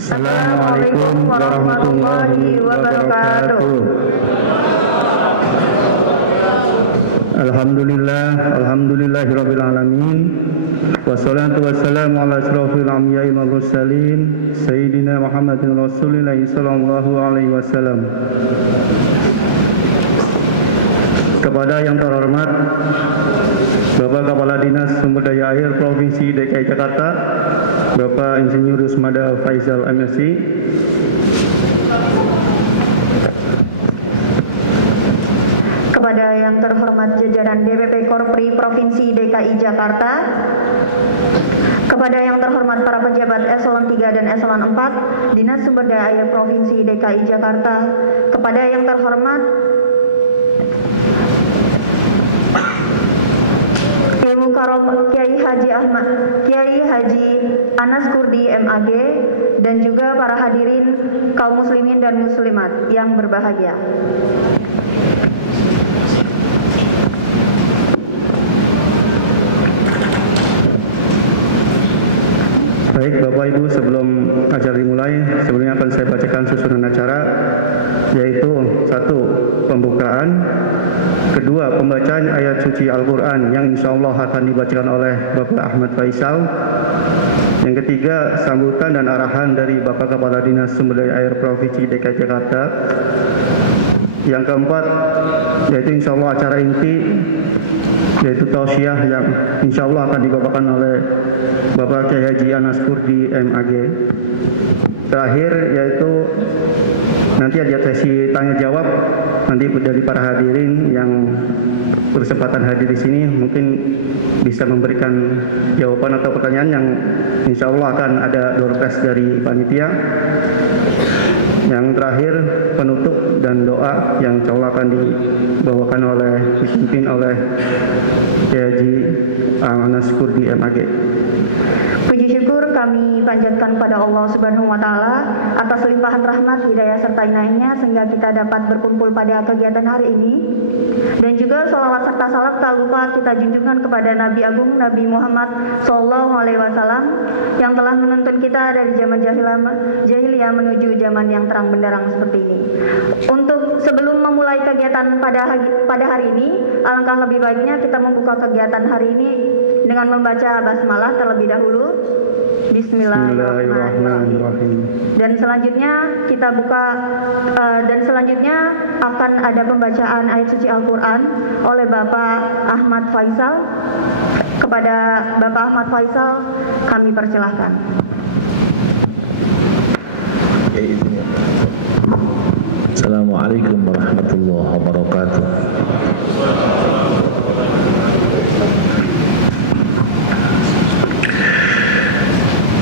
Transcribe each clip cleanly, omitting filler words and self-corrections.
Assalamualaikum warahmatullahi wabarakatuh. Alhamdulillahirabbil alamin. Wassalatu wassalamu ala asrofil anbiya'i wal mursalin sayyidina Muhammadin Rasulillah sallallahu alaihi wasallam. Kepada yang terhormat Bapak Kepala Dinas Sumber Daya Air Provinsi DKI Jakarta, Bapak Insinyur Yusmada Faisal MSc, kepada yang terhormat jajaran DPP Korpri Provinsi DKI Jakarta, kepada yang terhormat para pejabat eselon 3 dan eselon 4 Dinas Sumber Daya Air Provinsi DKI Jakarta, kepada yang terhormat Ilmu Karom Kiai Haji Anas Kurdi MAG, dan juga para hadirin kaum muslimin dan muslimat yang berbahagia. Baik Bapak Ibu, sebelum acara dimulai, sebelumnya akan saya bacakan susunan acara, yaitu 1. Pembukaan, kedua pembacaan ayat suci Al-Quran yang insya Allah akan dibacakan oleh Bapak Ahmad Faisal, yang ketiga sambutan dan arahan dari Bapak Kepala Dinas Sumber Daya Air Provinsi DKI Jakarta, yang keempat yaitu insya Allah acara inti, yaitu tausiah yang insya Allah akan dibawakan oleh Bapak Kiai Haji Anas Kurdi MAG. Terakhir yaitu nanti ada sesi tanya jawab nanti dari para hadirin yang berkesempatan hadir di sini, mungkin bisa memberikan jawaban atau pertanyaan yang insya Allah akan ada door prize dari panitia. Yang terakhir penutup dan doa yang insya Allah akan dibawakan dipimpin oleh Kiai Haji Anas Kurdi MAG. Puji syukur kami panjatkan pada Allah Subhanahu wa Ta'ala atas limpahan rahmat, hidayah serta inayahnya sehingga kita dapat berkumpul pada kegiatan hari ini. Dan juga sholawat serta salam tak lupa kita junjungan kepada Nabi Agung Nabi Muhammad Sallallahu Alaihi Wasallam yang telah menuntun kita dari zaman jahiliyah menuju zaman yang terang benderang seperti ini. Untuk sebelum memulai kegiatan pada hari ini, alangkah lebih baiknya kita membuka kegiatan hari ini dengan membaca basmalah terlebih dahulu. Bismillahirrahmanirrahim. Dan selanjutnya akan ada pembacaan ayat suci Al-Quran oleh Bapak Ahmad Faisal. Kepada Bapak Ahmad Faisal kami persilahkan. Assalamualaikum warahmatullahi wabarakatuh.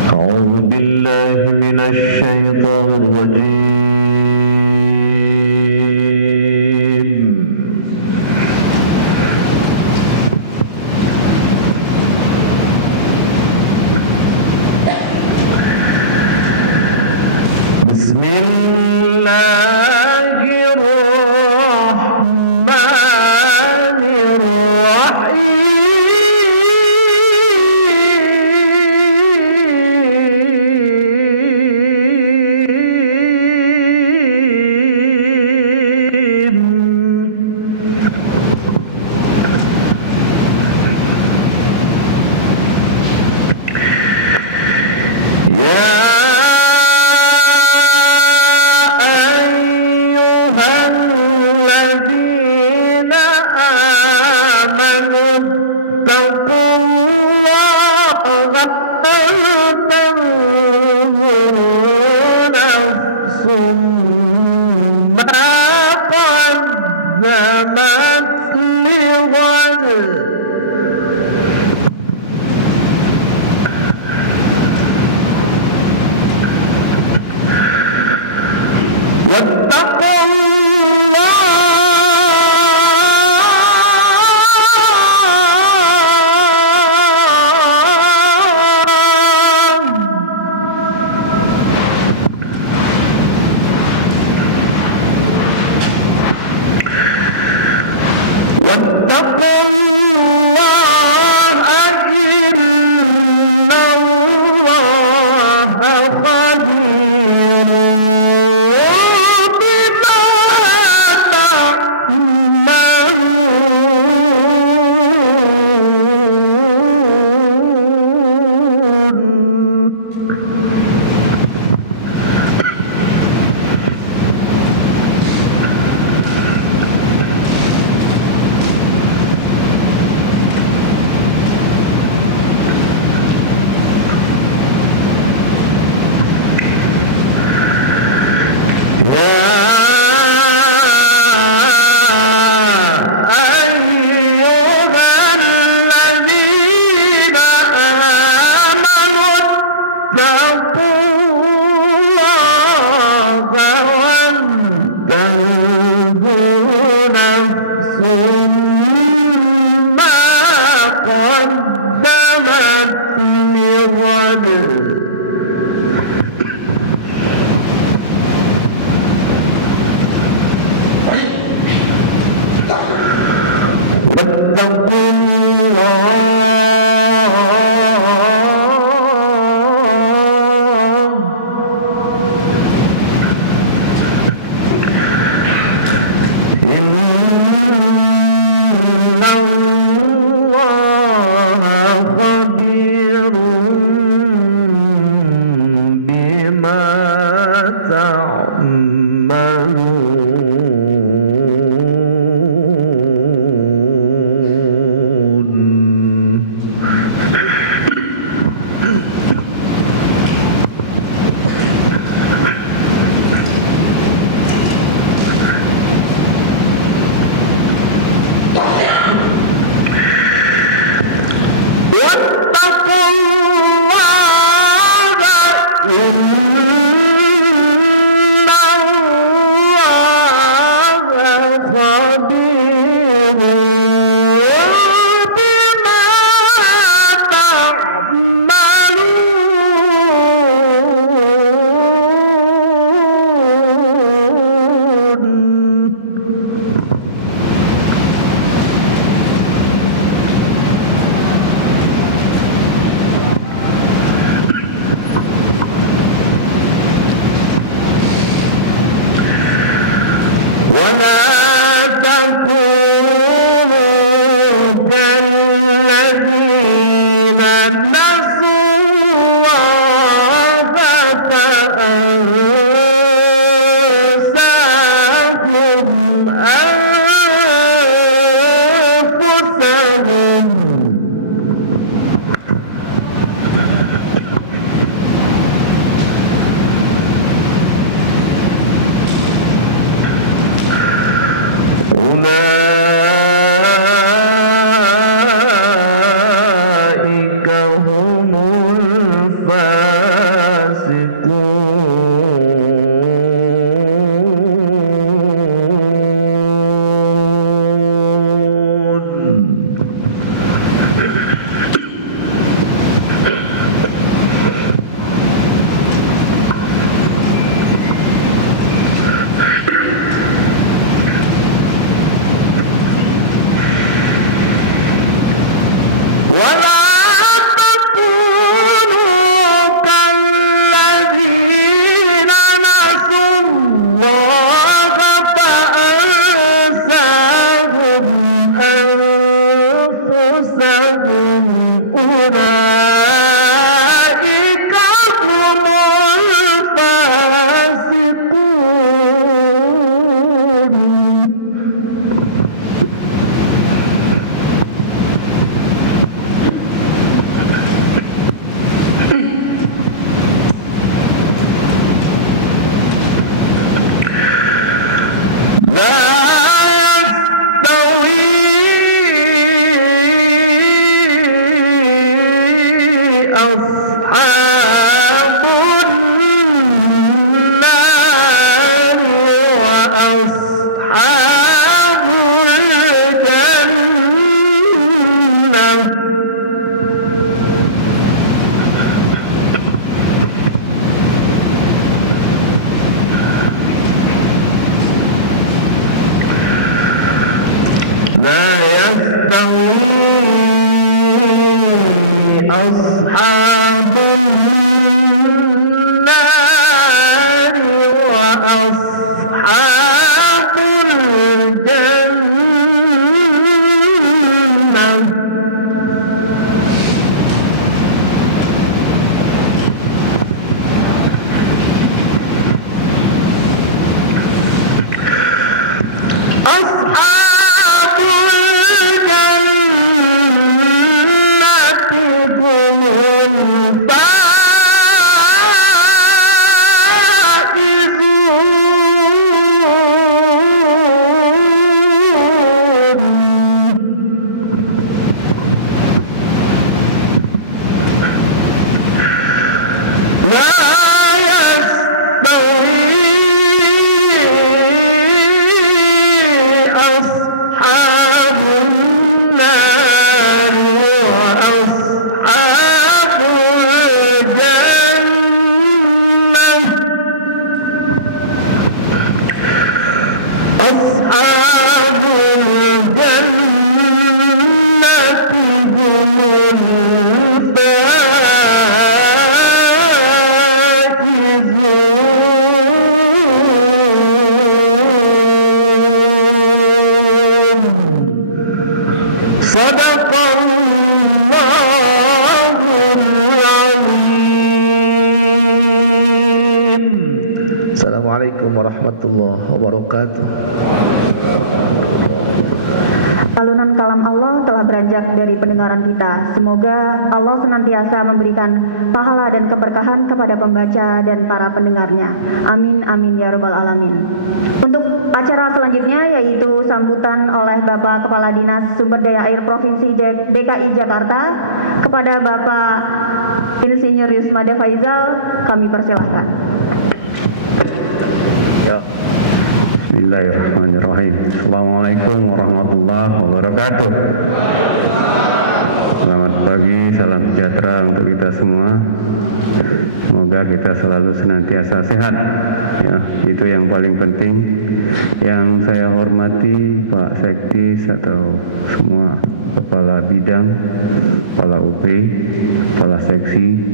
أعوذ بالله من الشيطان الرجيم. بسم الله الرحمن الرحيم. تعملون Assalamualaikum warahmatullahi wabarakatuh. Alunan kalam Allah telah beranjak dari pendengaran kita. Semoga Allah senantiasa memberikan pahala dan keberkahan kepada pembaca dan para pendengarnya. Amin, amin ya rabbal alamin. Untuk acara selanjutnya yaitu sambutan oleh Bapak Kepala Dinas Sumber Daya Air Provinsi DKI Jakarta kepada Bapak Insinyur Yusmada Faizal, kami persilahkan. Ya. Bismillahirrahmanirrahim. Assalamualaikum warahmatullahi wabarakatuh. Selamat pagi, salam sejahtera untuk kita semua. Semoga kita selalu senantiasa sehat. Ya, itu yang paling penting. Yang saya hormati Pak Sekdis atau semua kepala bidang, kepala UP, kepala seksi,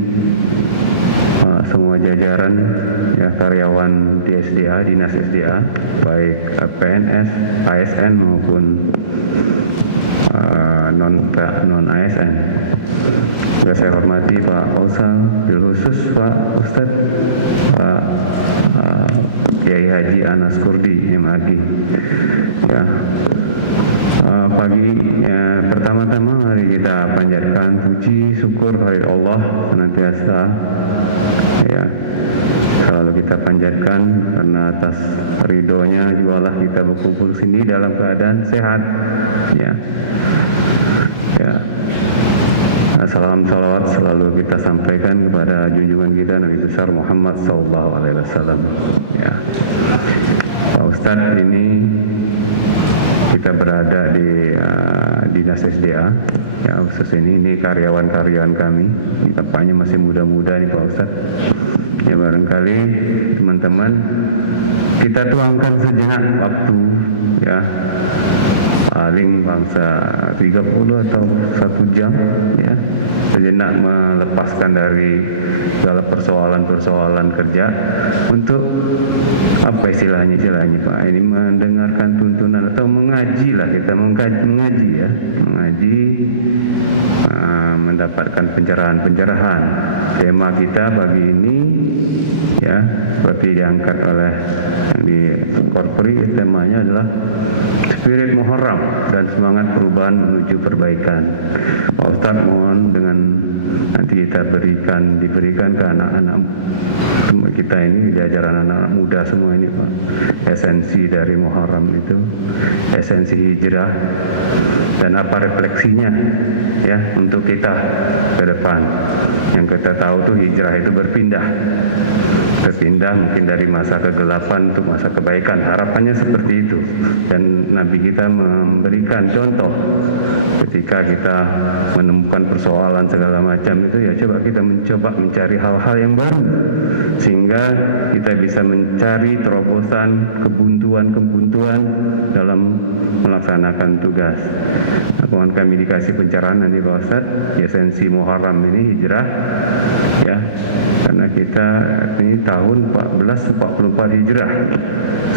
semua jajaran, ya, karyawan di SDA, dinas SDA, baik PNS, ASN maupun non ASN. Juga saya hormati Pak Fauzal, bil khusus Pak Ustadz, Pak Kiai Haji Anas Kurdi MAG. Ya. Pagi ya, pertama-tama mari kita panjatkan puji syukur kepada Allah senantiasa, ya, selalu kita panjatkan karena atas ridhonya jualah kita berkumpul sini dalam keadaan sehat, ya. Salam salawat selalu kita sampaikan kepada junjungan kita Nabi besar Muhammad SAW. Ya. Pak Ustadz, ini kita berada di dinas SDA, ya, khusus ini karyawan-karyawan kami. Ini tampaknya masih muda-muda nih Pak Ustadz. Ya, barangkali teman-teman kita tuangkan sejenak waktu, ya, paling bangsa 30 atau 1 jam, ya, sejenak melepaskan dari segala persoalan-persoalan kerja untuk apa istilahnya Pak, ini mendengarkan tuntunan atau mengaji lah, kita mengaji, ya, mengaji, mendapatkan pencerahan-pencerahan. Tema kita pagi ini, ya, seperti diangkat oleh yang di Korpri, temanya adalah Spirit Muharram dan semangat perubahan menuju perbaikan. Pak Ustadz, mohon dengan nanti kita diberikan ke anak-anak kita ini, jajaran anak-anak muda semua ini Pak, esensi dari Muharram itu, esensi hijrah dan apa refleksinya, ya, untuk kita ke depan. Yang kita tahu tuh hijrah itu berpindah mungkin dari masa kegelapan untuk masa kebaikan, harapannya seperti itu. Dan Nabi kita memberikan contoh ketika kita menemukan persoalan segala macam itu, ya, coba kita mencoba mencari hal-hal yang baru sehingga kita bisa mencari terobosan kebuntuan dalam melaksanakan tugas. Nah, mohon kami dikasih pencerahan nanti Pak Ustadz, esensi Muharram ini hijrah, ya, karena kita ini tahun 1444 Hijrah,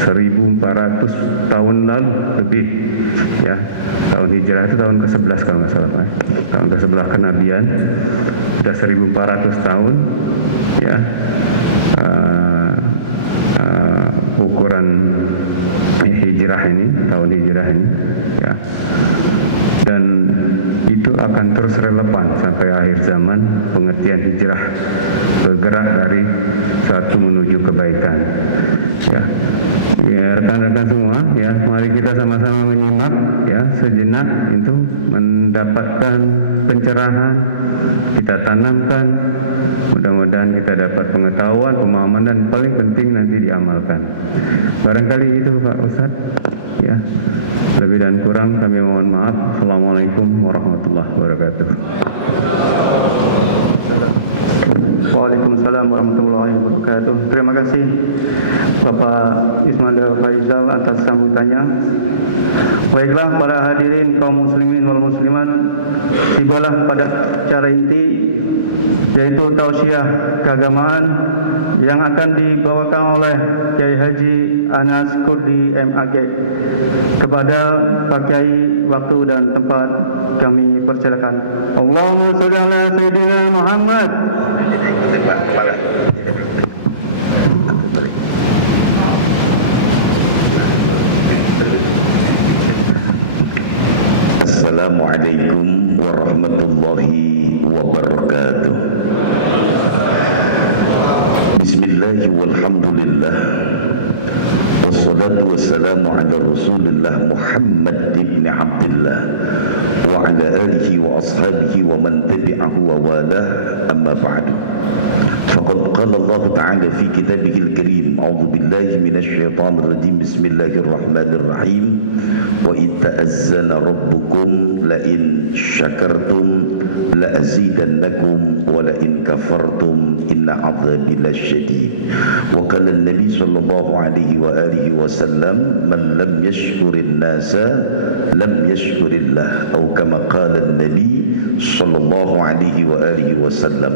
1400 tahun lalu lebih, ya. Tahun hijrah itu tahun ke-11 kalau nggak salah, Pak. Tahun ke-11 kenabian, sudah 1400 tahun, ya. Ukuran hijrah ini, tahun hijrah ini, ya. Dan itu akan terus relevan sampai akhir zaman. Pengertian hijrah bergerak dari satu menuju kebaikan, ya. Ya, rekan-rekan semua, ya, mari kita sama-sama menyimak, ya, sejenak itu mendapatkan pencerahan, kita tanamkan, mudah-mudahan kita dapat pengetahuan, pemahaman, dan paling penting nanti diamalkan. Barangkali itu Pak Ustadz, ya. Lebih dan kurang kami mohon maaf. Assalamualaikum warahmatullahi wabarakatuh. Waalaikumsalam warahmatullahi wabarakatuh. Terima kasih Bapak Yusmada Faizal atas sambutannya. Baiklah para hadirin kaum muslimin wal muslimat, tibalah pada acara inti, yaitu tausiah keagamaan yang akan dibawakan oleh Kiai Haji Anas Kurdi MAG. Kepada Pak Kiai, waktu dan tempat kami persilakan. Allahumma sholli ala sayyidina Muhammad. Alhamdulillah, wassalatu wassalamu ala Rasulillah Muhammad ibn Abdullah wa ala alihi wa ashabihi wa man tabi'ahu wa wala, amma ba'du. Faqad qala Allah Ta'ala fi kitabihil karim, a'udzu billahi minasy syaithanir rajim, bismillahir rahmanir rahim, wa id ta'azzana rabbukum la in syakartum la azidannakum wa la in kafartum inna 'adzabi lasyadid. Wa qala an-nabi sallallahu alaihi wa alihi wasallam, man lam yashkurin nasa lam yashkurillah, atau kama qala an-nabi sallallahu alaihi wa alihi wasallam.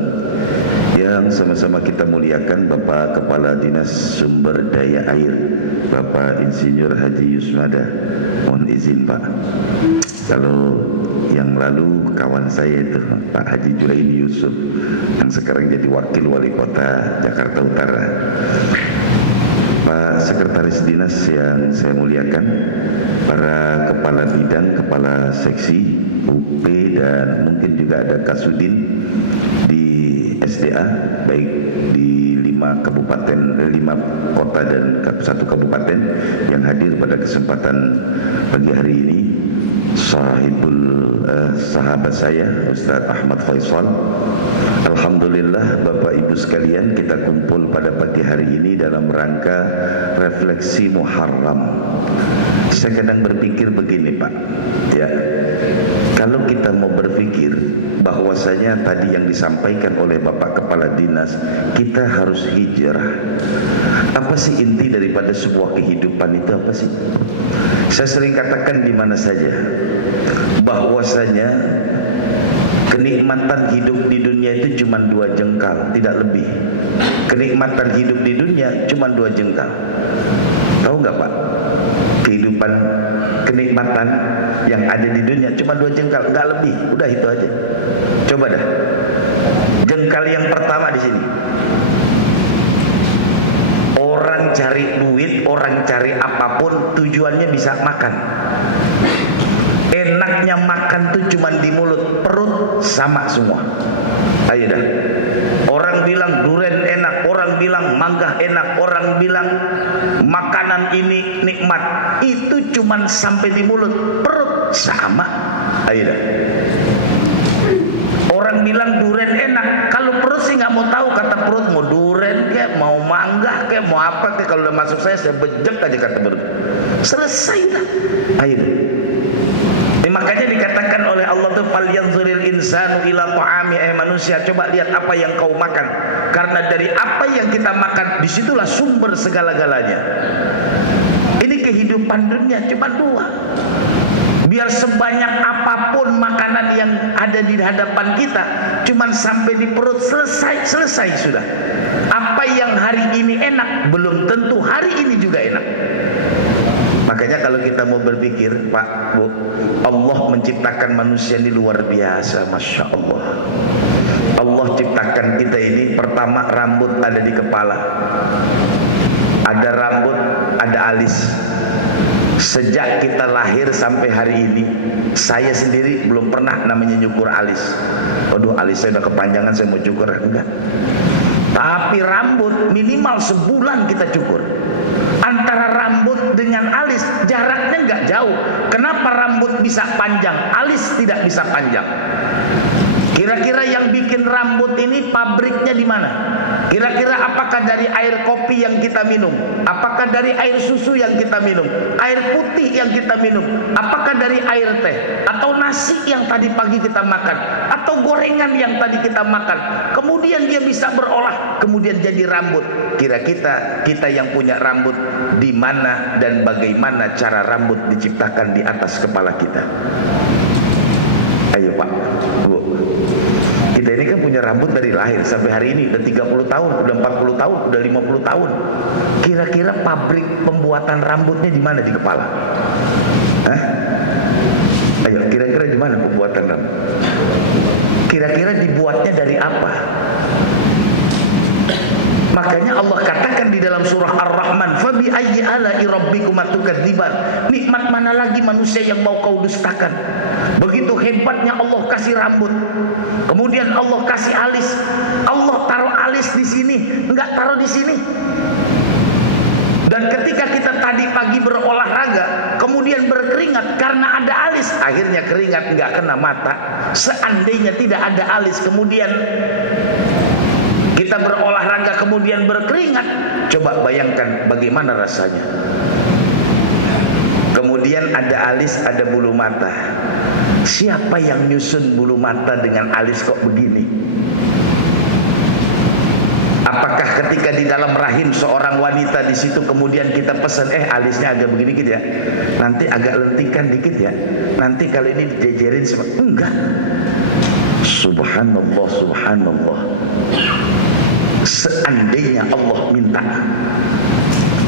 Yang sama-sama kita muliakan Bapak Kepala Dinas Sumber Daya Air, Bapak Insinyur Haji Yusmada. Mohon izin Pak, kalau yang lalu kawan saya itu Pak Haji Julaini Yusuf yang sekarang jadi Wakil Wali Kota Jakarta Utara, Pak Sekretaris Dinas yang saya muliakan, para Kepala Bidang, Kepala Seksi, UP, dan mungkin juga ada Kasudin di SDA, baik di 5 kota dan 1 kabupaten yang hadir pada kesempatan pagi hari ini. Sahabat saya Ustaz Ahmad Faisal. Alhamdulillah Bapak Ibu sekalian, kita kumpul pada pagi hari ini dalam rangka refleksi Muharram. Saya kadang berpikir begini Pak, ya, kalau kita mau berpikir bahwasanya tadi yang disampaikan oleh Bapak Kepala Dinas, kita harus hijrah. Apa sih inti daripada sebuah kehidupan itu apa sih? Saya sering katakan di mana saja bahwasanya kenikmatan hidup di dunia itu cuma 2 jengkal, tidak lebih. Kenikmatan hidup di dunia cuma 2 jengkal. Tahu nggak Pak? Kenikmatan yang ada di dunia cuma 2 jengkal, nggak lebih. Udah itu aja. Coba dah. Jengkal yang pertama di sini. Orang cari duit, orang cari apapun, tujuannya bisa makan. Enaknya makan tuh cuma di mulut, perut sama semua. Ayo dah. Orang bilang durian enak, orang bilang mangga enak, orang bilang makanan ini nikmat. Itu cuma sampai di mulut, perut sama. Ayo dah. Orang bilang durian enak, kalau perut sih nggak mau tahu, kata perut mau durian kayak mau mangga kayak mau apa kayak, kalau udah masuk saya bejek aja kata perut. Selesai dah. Ayo dah. Makanya dikatakan oleh Allah tuh, fal yanzuril insanu ila ta'ami, manusia coba lihat apa yang kau makan, karena dari apa yang kita makan disitulah sumber segala-galanya. Ini kehidupan dunia cuma 2. Biar sebanyak apapun makanan yang ada di hadapan kita, cuma sampai di perut, selesai sudah. Apa yang hari ini enak belum tentu hari ini juga enak. Makanya kalau kita mau berpikir Pak, Bu, Allah menciptakan manusia ini luar biasa, Masya Allah. Allah ciptakan kita ini, pertama rambut ada di kepala, ada rambut, ada alis. Sejak kita lahir sampai hari ini, saya sendiri belum pernah namanya nyukur alis. Waduh, alis saya udah kepanjangan, saya mau cukur, enggak. Tapi rambut minimal sebulan kita cukur. Antara rambut dengan alis jaraknya nggak jauh. Kenapa rambut bisa panjang, alis tidak bisa panjang? Kira-kira yang bikin rambut ini pabriknya di mana? Kira-kira apakah dari air kopi yang kita minum? Apakah dari air susu yang kita minum? Air putih yang kita minum? Apakah dari air teh? Atau nasi yang tadi pagi kita makan? Atau gorengan yang tadi kita makan? Kemudian dia bisa berolah, kemudian jadi rambut. Kira-kira kita yang punya rambut, di mana dan bagaimana cara rambut diciptakan di atas kepala kita? Ayo Pak, Bu, kita ini kan punya rambut dari lahir sampai hari ini, udah 30 tahun, udah 40 tahun, udah 50 tahun. Kira-kira pabrik pembuatan rambutnya di mana di kepala? Hah? Ayo, kira-kira di mana pembuatan rambut? Kira-kira dibuatnya dari apa? Makanya Allah katakan di dalam surah Ar-Rahman, "Fabi ayyi ala'i rabbikuma tukadziban." Nikmat mana lagi manusia yang mau kau dustakan? Begitu hebatnya Allah kasih rambut, kemudian Allah kasih alis. Allah taruh alis di sini, enggak taruh di sini. Dan ketika kita tadi pagi berolahraga, kemudian berkeringat karena ada alis, akhirnya keringat nggak kena mata. Seandainya tidak ada alis, kemudian kita berolahraga kemudian berkeringat, coba bayangkan bagaimana rasanya. Kemudian ada alis, ada bulu mata. Siapa yang nyusun bulu mata dengan alis kok begini? Apakah ketika di dalam rahim seorang wanita di situ kemudian kita pesan, alisnya agak begini gitu ya, nanti agak lentikan dikit ya, nanti kali ini dijejerin semua? Enggak. Subhanallah, subhanallah. Seandainya Allah minta,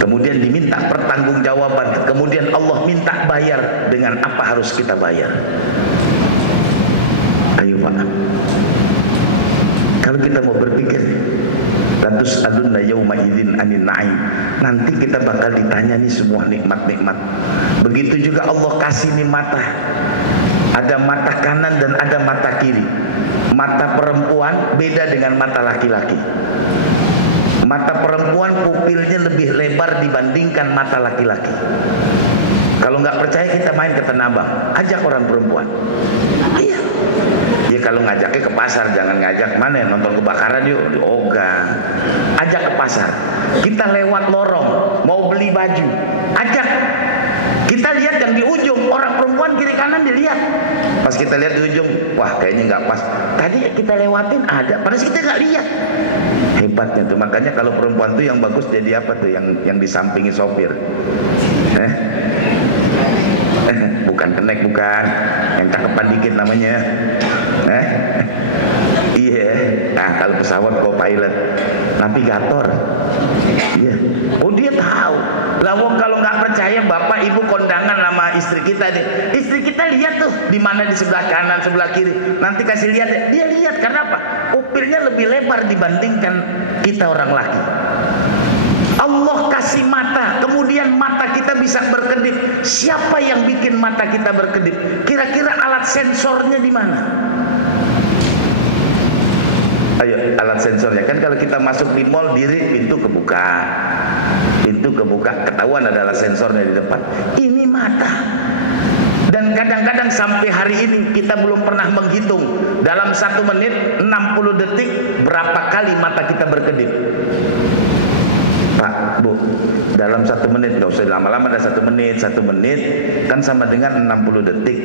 kemudian diminta pertanggungjawaban, kemudian Allah minta bayar, dengan apa harus kita bayar? Ayo Pak, kalau kita mau berpikir, latus alunna yauma idzin anin na'im, nanti kita bakal ditanya nih semua nikmat-nikmat. Begitu juga Allah kasih nih mata, ada mata kanan dan ada mata kiri. Mata perempuan beda dengan mata laki-laki. Mata perempuan pupilnya lebih lebar dibandingkan mata laki-laki. Kalau nggak percaya kita main ke Tanah Abang, ajak orang perempuan. Iya. Ya kalau ngajaknya ke pasar, jangan ngajak mana ya, nonton kebakaran yuk, di Ogang. Ajak ke pasar. Kita lewat lorong, mau beli baju, ajak. Kita lihat yang di ujung, orang perempuan kiri kanan dilihat. Pas kita lihat di ujung, wah kayaknya nggak pas. Tadi kita lewatin ada, padahal kita nggak lihat. Hebatnya tuh, makanya kalau perempuan tuh yang bagus jadi apa tuh, yang disampingi sopir. Bukan kenek, bukan, yang cakepan dikit namanya. Iya. Nah kalau pesawat co-pilot, navigator. Iya. Oh dia tahu. Lah wong kalau nggak percaya, bapak ibu kondangan sama istri kita deh. Istri kita lihat tuh di mana, di sebelah kanan, sebelah kiri. Nanti kasih lihat deh. Dia lihat karena apa? Pupilnya lebih lebar dibandingkan kita orang laki. Allah kasih mata, kemudian mata kita bisa berkedip. Siapa yang bikin mata kita berkedip? Kira-kira alat sensornya di mana? Ayo, alat sensornya kan kalau kita masuk di mall, diri pintu kebuka, ketahuan ada alat sensornya di depan. Ini mata. Dan kadang-kadang sampai hari ini kita belum pernah menghitung dalam 1 menit 60 detik berapa kali mata kita berkedip. Pak, Bu, dalam 1 menit, nggak usah lama-lama, ada 1 menit kan sama dengan 60 detik.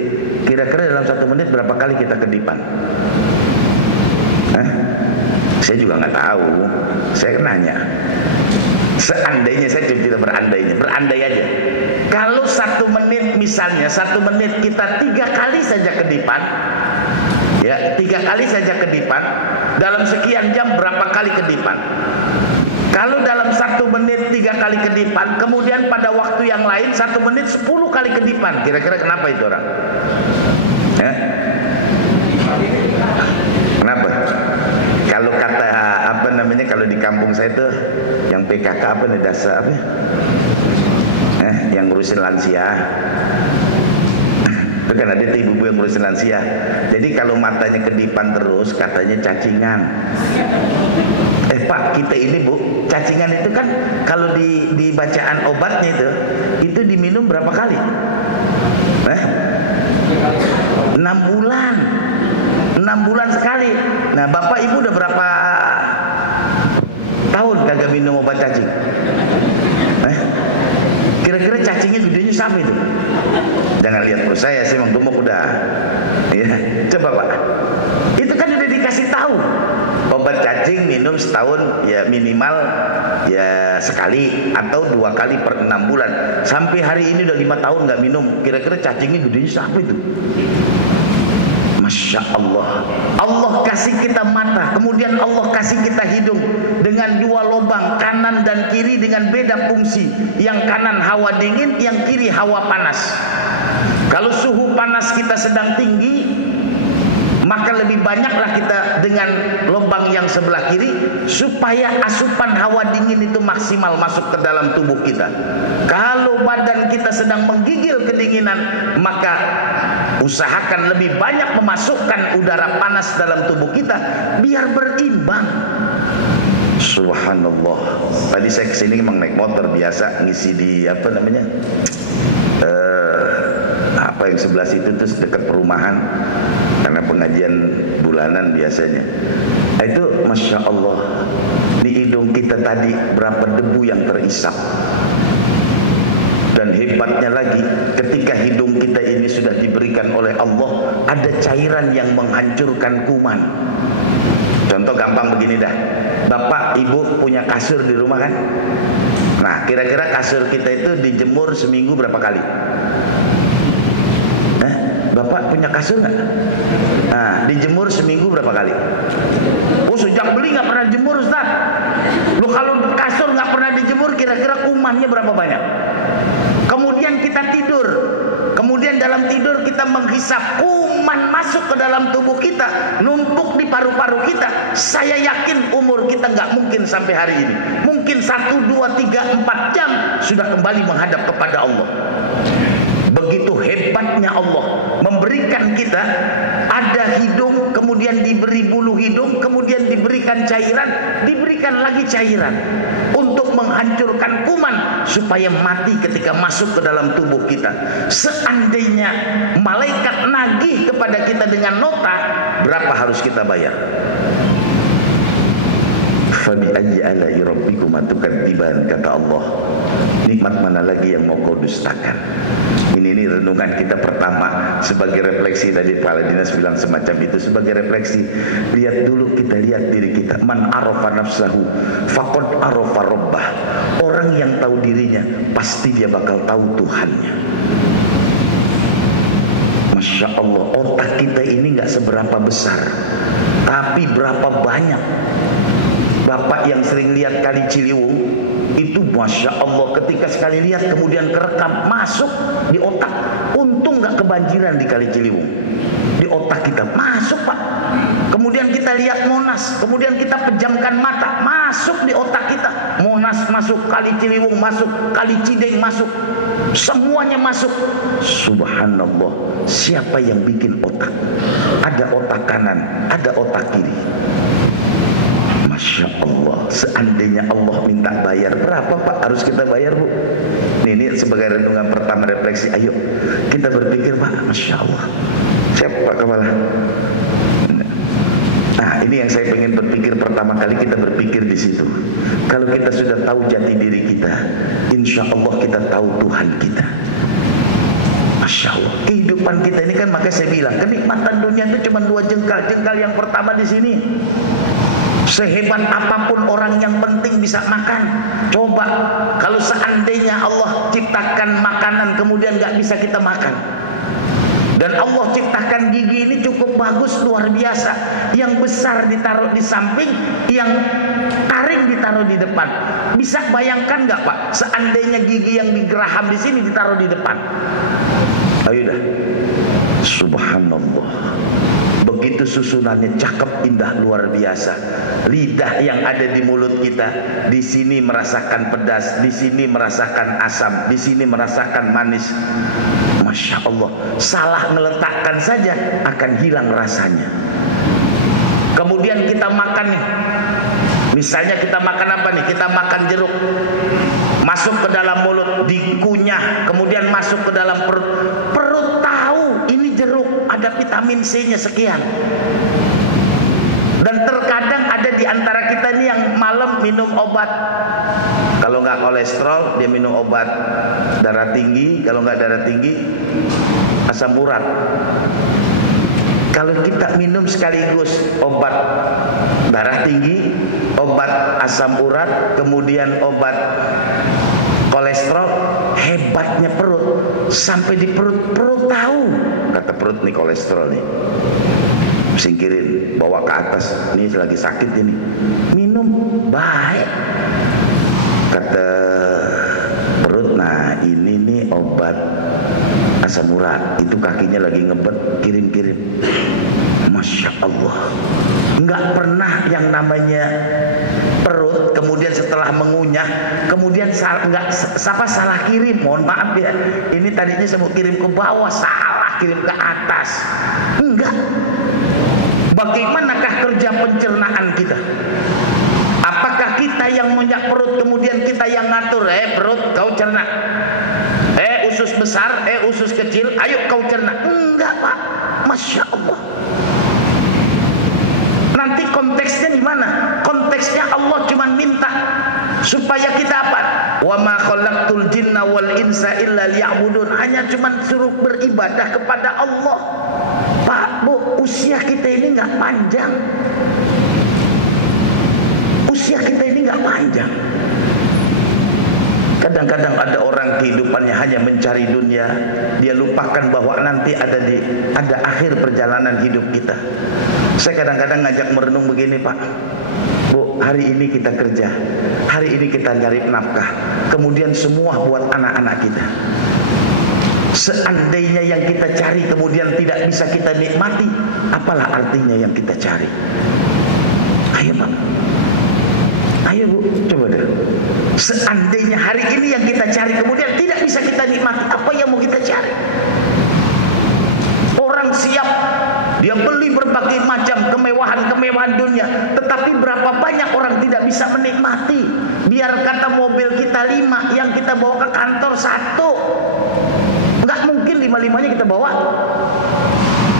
Kira-kira dalam 1 menit berapa kali kita kedipan? Saya juga nggak tahu. Saya nanya. Seandainya, saya tidak berandai aja. Kalau 1 menit misalnya, 1 menit kita 3 kali saja kedipan, ya 3 kali saja kedipan, dalam sekian jam berapa kali kedipan? Kalau dalam 1 menit 3 kali kedipan, kemudian pada waktu yang lain 1 menit 10 kali kedipan, kira-kira kenapa itu orang? Kenapa? Kalau kata apa namanya, kalau di kampung saya tuh yang PKK apa nih, dasar apa? Yang ngurusin lansia. Itu kan ada ibu-ibu yang ngurusin lansia. Jadi kalau matanya kedipan terus, katanya cacingan. Pak, kita ini Bu, cacingan itu kan kalau di bacaan obatnya itu diminum berapa kali? 6 bulan. 6 bulan sekali. Nah, Bapak Ibu udah berapa tahun kagak minum obat cacing? Kira-kira cacingnya gedenya sampai itu? Jangan lihat perut saya emang gemuk udah. Ya, coba Pak. Itu kan udah dikasih tahu. Obat cacing minum setahun ya minimal ya sekali atau 2 kali per 6 bulan. Sampai hari ini udah 5 tahun nggak minum. Kira-kira cacingnya gedenya sampai itu? Masya Allah. Allah kasih kita mata, kemudian Allah kasih kita hidung dengan 2 lubang kanan dan kiri dengan beda fungsi. Yang kanan hawa dingin, yang kiri hawa panas. Kalau suhu panas kita sedang tinggi, maka lebih banyaklah kita dengan lubang yang sebelah kiri supaya asupan hawa dingin itu maksimal masuk ke dalam tubuh kita. Kalau badan kita sedang menggigil kedinginan, maka usahakan lebih banyak memasukkan udara panas dalam tubuh kita biar berimbang. Subhanallah. Tadi saya kesini memang naik motor biasa, ngisi di apa namanya, apa yang sebelah situ terus dekat perumahan, karena pengajian bulanan biasanya. Itu Masya Allah, di hidung kita tadi berapa debu yang terisap. Dan hebatnya lagi, ketika hidung kita ini sudah diberikan oleh Allah, ada cairan yang menghancurkan kuman. Contoh gampang begini dah, Bapak Ibu punya kasur di rumah kan? Nah, kira-kira kasur kita itu dijemur seminggu berapa kali? Bapak punya kasur nggak? Nah, dijemur seminggu berapa kali? Oh, sejak beli nggak pernah jemur, Ustaz. Lu kalau kasur nggak pernah dijemur, kira-kira kumannya berapa banyak? Kemudian kita tidur, kemudian dalam tidur kita menghisap kuman masuk ke dalam tubuh kita, numpuk di paru-paru kita. Saya yakin umur kita nggak mungkin sampai hari ini. Mungkin 1, 2, 3, 4 jam sudah kembali menghadap kepada Allah. Begitu hebatnya Allah memberikan kita ada hidung, kemudian diberi bulu hidung, kemudian diberikan cairan, diberikan lagi cairan untuk menghancurkan kuman supaya mati ketika masuk ke dalam tubuh kita. Seandainya malaikat nagih kepada kita dengan nota, berapa harus kita bayar? Fabi ayyi ala'i rabbikuma tukadziban, kata Allah. Nikmat mana lagi yang mau kau dustakan? Ini renungan kita pertama sebagai refleksi. Tadi Kepala Dinas bilang semacam itu sebagai refleksi. Lihat dulu, kita lihat diri kita. Man arafa nafsahu faqad arafa rabbah. Orang yang tahu dirinya pasti dia bakal tahu Tuhannya. Masya Allah, otak kita ini gak seberapa besar, tapi berapa banyak. Bapak yang sering lihat Kali Ciliwung itu Masya Allah, ketika sekali lihat kemudian kerekam masuk di otak. Untung gak kebanjiran di Kali Ciliwung. Di otak kita masuk, Pak. Kemudian kita lihat Monas, kemudian kita pejamkan mata, masuk di otak kita. Monas masuk, Kali Ciliwung masuk, Kali Cideng masuk, semuanya masuk. Subhanallah, siapa yang bikin otak? Ada otak kanan, ada otak kiri. Masya Allah, seandainya Allah minta bayar, berapa Pak harus kita bayar, Bu? Ini sebagai renungan pertama refleksi. Ayo kita berpikir, Pak. Masya Allah. Siapa Pak Kepala? Nah, ini yang saya pengen berpikir pertama kali, kita berpikir di situ. Kalau kita sudah tahu jati diri kita, insya Allah kita tahu Tuhan kita. Masya Allah, kehidupan kita ini kan, makanya saya bilang kenikmatan dunia itu cuma 2 jengkal. Jengkal yang pertama di sini. Sehebat apapun orang, yang penting bisa makan. Coba kalau seandainya Allah ciptakan makanan kemudian gak bisa kita makan, dan Allah ciptakan gigi ini cukup bagus, luar biasa. Yang besar ditaruh di samping, yang taring ditaruh di depan. Bisa bayangkan gak Pak, seandainya gigi yang digeraham di sini ditaruh di depan? Ayo dah. Subhanallah. Begitu susunannya cakep, indah, luar biasa. Lidah yang ada di mulut kita, di sini merasakan pedas, di sini merasakan asam, di sini merasakan manis. Masya Allah, salah meletakkan saja akan hilang rasanya. Kemudian kita makan nih, misalnya kita makan apa nih? Kita makan jeruk, masuk ke dalam mulut, dikunyah, kemudian masuk ke dalam perut. Perut tahu ini jeruk, ada vitamin C-nya sekian. Dan terkadang ada di antara kita ini yang malam minum obat. Kalau nggak kolesterol, dia minum obat darah tinggi. Kalau nggak darah tinggi, asam urat. Kalau kita minum sekaligus obat darah tinggi, obat asam urat, kemudian obat kolesterol, hebatnya perut. Sampai di perut tahu, kata perut nih kolesterol nih, singkirin, bawa ke atas. Ini lagi sakit ini, minum baik, kata perut. Nah ini nih obat asam urat, itu kakinya lagi ngebet, kirim-kirim. Masya Allah. Nggak pernah yang namanya perut kemudian setelah mengunyah kemudian salah kirim. Mohon maaf ya, ini tadinya saya mau kirim ke bawah, salah kirim ke atas. Enggak. Bagaimanakah kerja pencernaan kita? Apakah kita yang mengunyah perut kemudian kita yang ngatur, perut kau cerna, usus besar, usus kecil, ayo kau cerna? Enggak Pak. Masya Allah. Nanti konteksnya di mana? Konteksnya Allah cuma minta supaya kita apa? Wa ma khalaqtul jinna wal insa illa liya'budun. Hanya cuma suruh beribadah kepada Allah. Pak, Bu, usia kita ini nggak panjang. Usia kita ini nggak panjang. Kadang-kadang ada orang kehidupannya hanya mencari dunia, dia lupakan bahwa nanti ada akhir perjalanan hidup kita. Saya kadang-kadang ngajak merenung begini, Pak. Bu, hari ini kita kerja, hari ini kita cari nafkah, kemudian semua buat anak-anak kita. Seandainya yang kita cari kemudian tidak bisa kita nikmati, apalah artinya yang kita cari? Ayo Pak, ayo Bu, coba deh. Seandainya hari ini yang kita cari kemudian tidak bisa kita nikmati, apa yang mau kita cari? Orang siap, dia beli berbagai macam kemewahan-kemewahan dunia, tetapi berapa banyak orang tidak bisa menikmati. Biar kata mobil kita 5, yang kita bawa ke kantor 1. Nggak mungkin 5-5-nya kita bawa.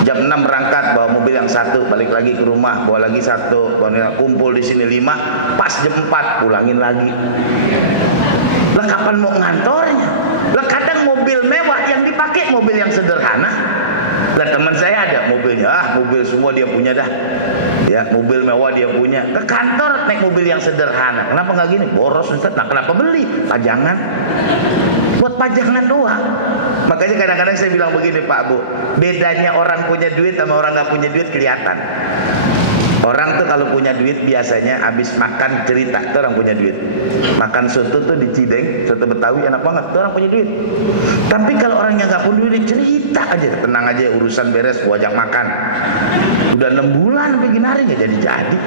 Jam 6 berangkat, bawa mobil yang 1, balik lagi ke rumah, bawa lagi 1, kumpul di sini 5, pas jam 4 pulangin lagi. Lah kapan mau ngantornya? Lah kadang mobil mewah yang dipakai mobil yang sederhana. Lah teman saya ada mobilnya, mobil semua dia punya dah. Ya, mobil mewah dia punya. Ke kantor naik mobil yang sederhana. Kenapa nggak gini? Boros Ustaz. Nah, kenapa beli? Pajangan. Buat pajangan doang. Makanya kadang-kadang saya bilang begini Pak Bu, bedanya orang punya duit sama orang nggak punya duit kelihatan. Orang tuh kalau punya duit biasanya habis makan cerita, itu orang punya duit. Makan soto tuh di Cideng, soto Betawi enak banget, itu orang punya duit. Tapi kalau orang yang nggak punya duit cerita aja, tenang aja urusan beres, gua ajak makan. Udah 6 bulan bikin hari nggak jadi.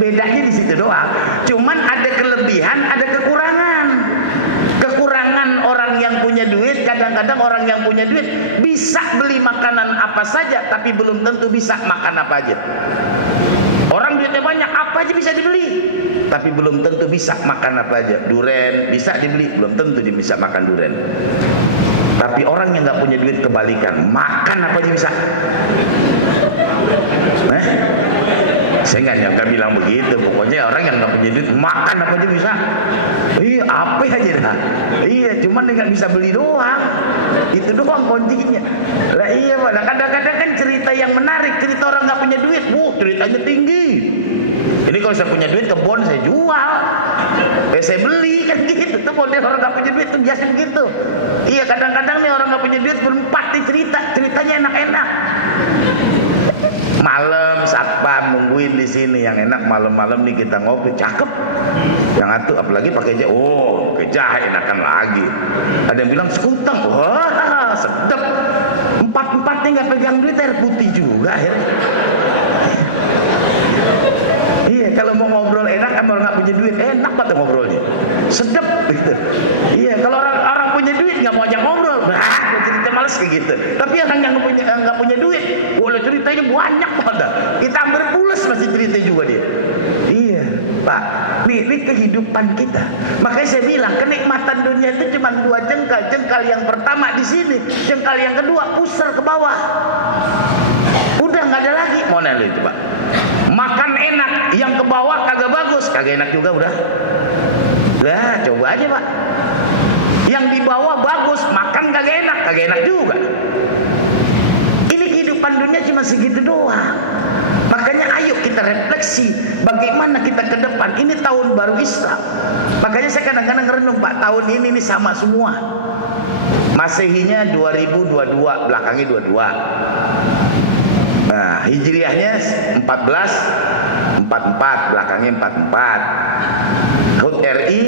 Bedanya di situ doang. Cuman ada kelebihan, ada kekurangan. Kekurangan orang yang punya duit, kadang-kadang orang yang punya duit bisa beli makanan apa saja, tapi belum tentu bisa makan apa aja. Orang duitnya banyak, apa aja bisa dibeli, tapi belum tentu bisa makan apa aja. Duren bisa dibeli, belum tentu dia bisa makan duren. Tapi orang yang nggak punya duit kebalikan, makan apa aja bisa. Saya nggak nyangka bilang begitu. Pokoknya orang yang nggak punya duit makan apa aja bisa. Iya, apa aja dah. Iya, cuman dia nggak bisa beli doang. Itu doang kuncinya. Lah iya, Pak. Kadang-kadang kan cerita yang menarik, cerita orang nggak punya duit, ceritanya tinggi. Ini kalau saya punya duit, kebun saya jual, saya beli kan gitu. Tuh model orang nggak punya duit tuh biasa gitu. Iya, kadang-kadang nih orang nggak punya duit berempat nih ceritanya enak-enak. Malam satpam nungguin di sini, yang enak malam-malam nih kita ngopi, cakep. Yang satu apalagi pakai jahe, pakai jahe enakan lagi. Ada yang bilang sekutang, wah sedap. Empat-empatnya nggak pegang duit, air putih juga akhirnya. Iya, kalau mau ngobrol enak sama orang nggak punya duit, enak banget ngobrolnya, sedap gitu. Iya, kalau orang punya duit nggak mau ajak ngobrol, cerita males kayak gitu. Tapi orang yang nggak punya duit, boleh ceritanya banyak banget. Kita hampir pulas masih cerita juga dia. Iya, Pak. Ini kehidupan kita. Makanya saya bilang kenikmatan dunia itu cuma 2 jengkal. Jengkal yang pertama di sini, jengkal yang kedua pusar ke bawah. Udah nggak ada lagi. Mau nanya itu Pak. Makan enak, yang ke bawah kagak bagus, kagak enak juga udah. Lah, coba aja Pak. Yang di bawah bagus, makan kagak enak juga. Ini kehidupan dunia cuma segitu doang. Makanya ayo kita refleksi bagaimana kita ke depan. Ini tahun baru Islam. Makanya saya kadang-kadang renung Pak, tahun ini sama semua. Masehinya 2022, belakangnya 22. Nah, Hijriahnya 1444, belakangnya 44. HUT RI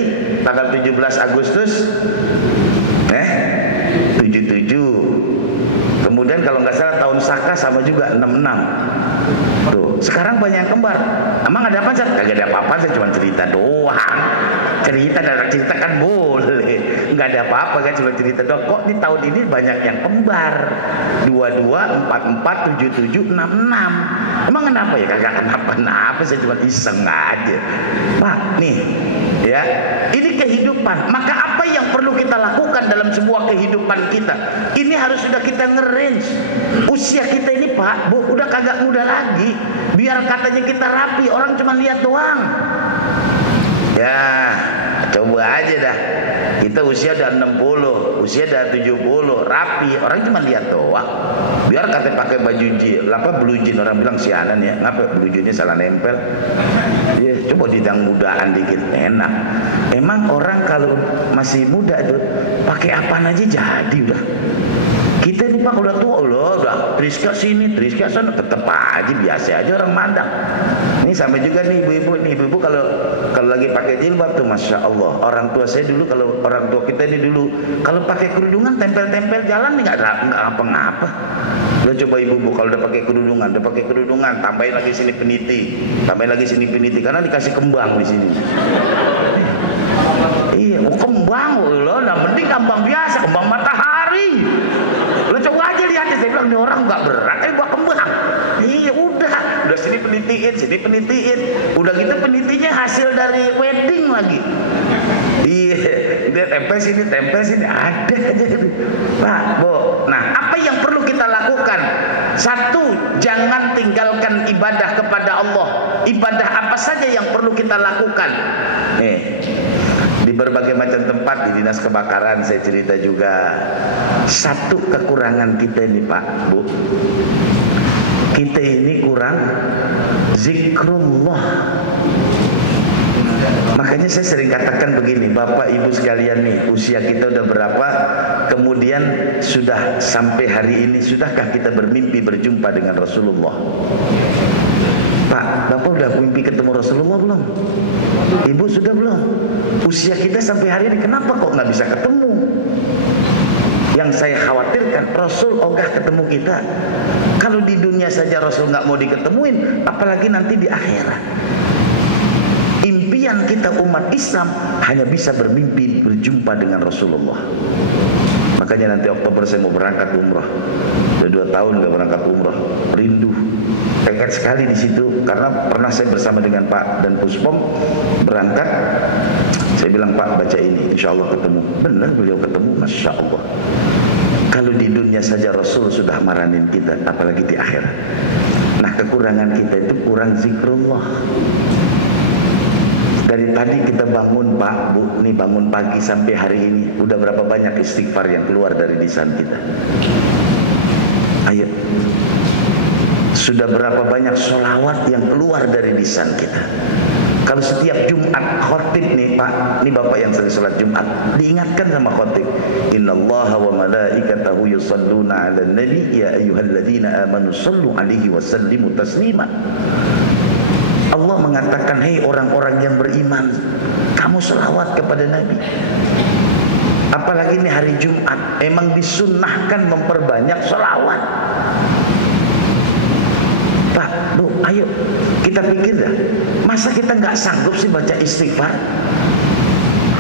tanggal 17 Agustus 77. Kemudian kemarin kalau nggak salah tahun Saka sama juga 66. Tuh, sekarang banyak yang kembar. Emang ada apa? Kagak ada apa-apa, saya cuma cerita doang. Cerita kan boleh. Nggak ada apa-apa kan, cuma cerita doang. Kok di tahun ini banyak yang kembar? 22, 44, 77, 66. Emang kenapa ya? Kagak kenapa-napa, saya cuma iseng aja. Pak, nih ya, ini kehidupan. Maka apa yang perlu kita lakukan dalam sebuah kehidupan kita? Ini harus sudah kita nge-range. Usia kita ini Pak, Bu, udah kagak muda lagi. Biar katanya kita rapi, orang cuma lihat doang. Ya, coba aja dah. Kita usia udah 60, usia udah 70, rapi, orang cuma lihat doang. Biar katanya pakai baju blue jean, orang bilang sianan ya, ngapa blue jeannya salah nempel. Ya, coba didang mudaan dikit, enak. Emang orang kalau masih muda itu pakai apaan aja jadi udah. Kita ini Pak udah tua loh, udah triska sini, triska sana, tetep aja biasa aja orang mandang. Ini sama juga nih ibu-ibu kalau lagi pakai jilbab tuh, masya Allah. Orang tua saya dulu, kalau orang tua kita ini dulu kalau pakai kerudungan tempel-tempel jalan nih nggak apa-apa. Udah coba ibu-ibu kalau udah pakai kerudungan, tambahin lagi sini peniti, karena dikasih kembang di sini. Iya, kembang loh, nah mending kembang biasa, kembang matahari. Lo coba aja lihat, saya bilang ini orang nggak berat, buat kembang. Iya udah sini penitiin, udah gitu penitinya hasil dari wedding lagi. Iya, dia tempel sini ada aja gitu. Pak, Bu. Nah, apa yang perlu kita lakukan? Satu, jangan tinggalkan ibadah kepada Allah. Ibadah apa saja yang perlu kita lakukan? Nih, di berbagai macam tempat, di dinas kebakaran saya cerita juga. Satu kekurangan kita ini Pak, Bu, kita ini kurang zikrullah. Makanya saya sering katakan begini, Bapak Ibu sekalian nih, usia kita udah berapa, kemudian sudah sampai hari ini, sudahkah kita bermimpi berjumpa dengan Rasulullah? Pak, Bapak udah mimpi ketemu Rasulullah belum? Ibu sudah belum? Usia kita sampai hari ini kenapa kok nggak bisa ketemu? Yang saya khawatirkan, Rasul ogah ketemu kita. Kalau di dunia saja Rasul nggak mau diketemuin, apalagi nanti di akhirat. Impian kita umat Islam hanya bisa bermimpi berjumpa dengan Rasulullah. Makanya nanti Oktober saya mau berangkat umrah. Sudah 2 tahun nggak berangkat umrah, rindu. Pengen sekali di situ karena pernah saya bersama dengan Pak dan Puspom berangkat. Saya bilang Pak baca ini, insya Allah ketemu. Benar beliau ketemu, masya Allah. Kalau di dunia saja Rasul sudah maranin kita, apalagi di akhirat. Nah kekurangan kita itu kurang zikrullah. Dari tadi kita bangun Pak, Bu, nih bangun pagi sampai hari ini, udah berapa banyak istighfar yang keluar dari lisan kita? Ayo, sudah berapa banyak sholawat yang keluar dari lisan kita? Kalau setiap Jumat khotib nih Pak, ini Bapak yang sering sholat Jumat, diingatkan sama khotib, Innallaha wa malaikatahu yusalluna 'alan nabi ya ayyuhalladzina amanu shallu 'alaihi wa sallimu taslima. Allah mengatakan, hei orang-orang yang beriman, kamu selawat kepada Nabi. Apalagi ini hari Jumat, emang disunnahkan memperbanyak selawat. Pak, Bu, ayo kita pikir dah, masa kita nggak sanggup sih baca istighfar?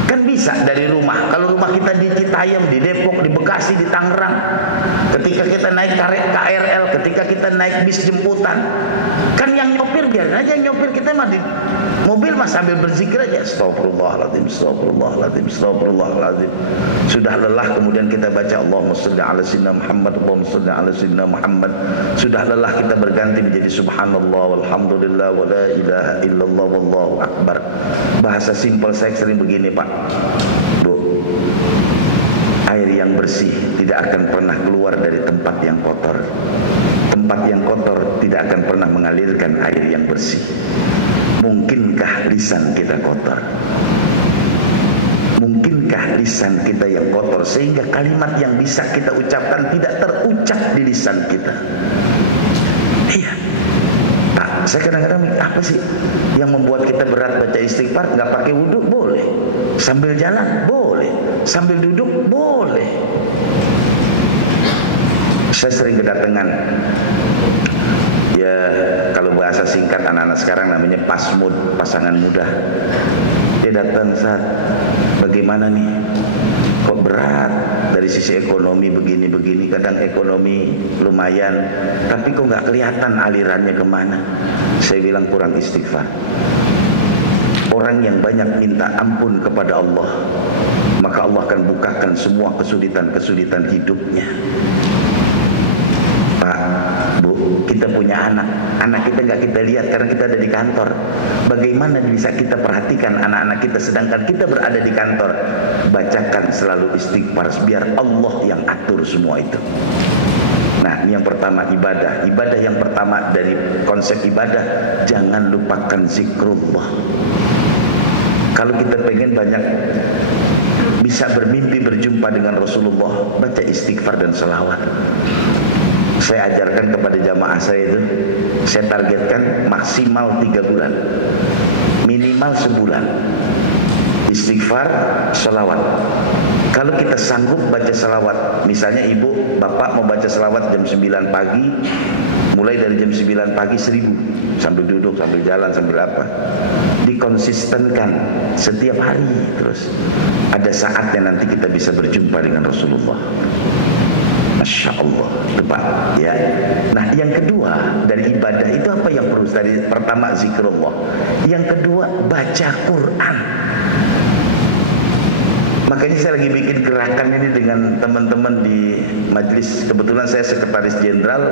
Kan bisa dari rumah. Kalau rumah kita di Citayam, di Depok, di Bekasi, di Tangerang, ketika kita naik KRL, ketika kita naik bis jemputan, kan yang nyopir biarin aja nyopir, kita mah di mobil mah sambil berzikir aja, astagfirullahaladzim, astagfirullahaladzim, astagfirullahaladzim. Sudah lelah kemudian kita baca Allahumma sholli ala sayyidina Muhammad, Allahumma sholli ala sayyidina Muhammad. Sudah lelah kita berganti menjadi subhanallah walhamdulillah wa la ilaha illallah wallahu akbar. Bahasa simpel saya sering begini Pak, Bu, air yang bersih tidak akan pernah keluar dari tempat yang kotor. Tempat yang kotor tidak akan pernah mengalirkan air yang bersih. Mungkinkah lisan kita kotor? Mungkinkah lisan kita yang kotor sehingga kalimat yang bisa kita ucapkan tidak terucap di lisan kita? Iya Pak, saya kadang-kadang apa sih yang membuat kita berat baca istighfar? Nggak pakai wudhu boleh, sambil jalan boleh, sambil duduk boleh. Saya sering kedatangan, ya kalau bahasa singkat anak-anak sekarang namanya pasmud, pasangan muda. Dia datang, Ustaz, bagaimana nih? Kok berat dari sisi ekonomi begini-begini, kadang ekonomi lumayan, tapi kok nggak kelihatan alirannya kemana? Saya bilang kurang istighfar. Orang yang banyak minta ampun kepada Allah, maka Allah akan bukakan semua kesulitan-kesulitan hidupnya. Pak, Bu, kita punya anak kita nggak kita lihat karena kita ada di kantor. Bagaimana bisa kita perhatikan anak-anak kita sedangkan kita berada di kantor? Bacakan selalu istighfar biar Allah yang atur semua itu. Nah, ini yang pertama, ibadah. Ibadah yang pertama dari konsep ibadah, jangan lupakan zikrullah. Kalau kita pengen banyak bisa bermimpi berjumpa dengan Rasulullah, baca istighfar dan selawat. Saya ajarkan kepada jamaah saya itu, saya targetkan maksimal 3 bulan, minimal sebulan. Istighfar, selawat. Kalau kita sanggup baca selawat, misalnya ibu, bapak mau baca selawat jam 9 pagi, mulai dari jam 9 pagi 1000, sambil duduk, sambil jalan, sambil apa, dikonsistenkan setiap hari terus. Ada saatnya nanti kita bisa berjumpa dengan Rasulullah. Masya Allah, tepat ya. Nah, yang kedua dari ibadah itu apa yang perlu? Dari pertama zikrullah, yang kedua baca Quran. Makanya saya lagi bikin gerakan ini dengan teman-teman di majelis. Kebetulan saya sekretaris jenderal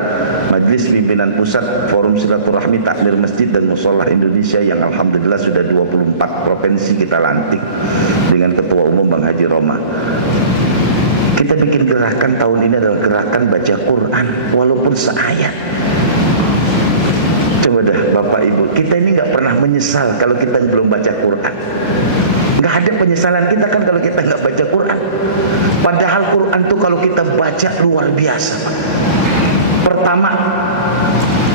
Majelis Pimpinan Pusat Forum Silaturahmi Takmir Masjid dan Musholah Indonesia yang alhamdulillah sudah 24 provinsi kita lantik dengan Ketua Umum Bang Haji Roma. Kita bikin gerakan tahun ini adalah gerakan baca Quran walaupun seayat. Coba dah Bapak Ibu, kita ini gak pernah menyesal kalau kita belum baca Quran. Gak ada penyesalan kita kan kalau kita gak baca Quran. Padahal Quran tuh kalau kita baca luar biasa. Pertama,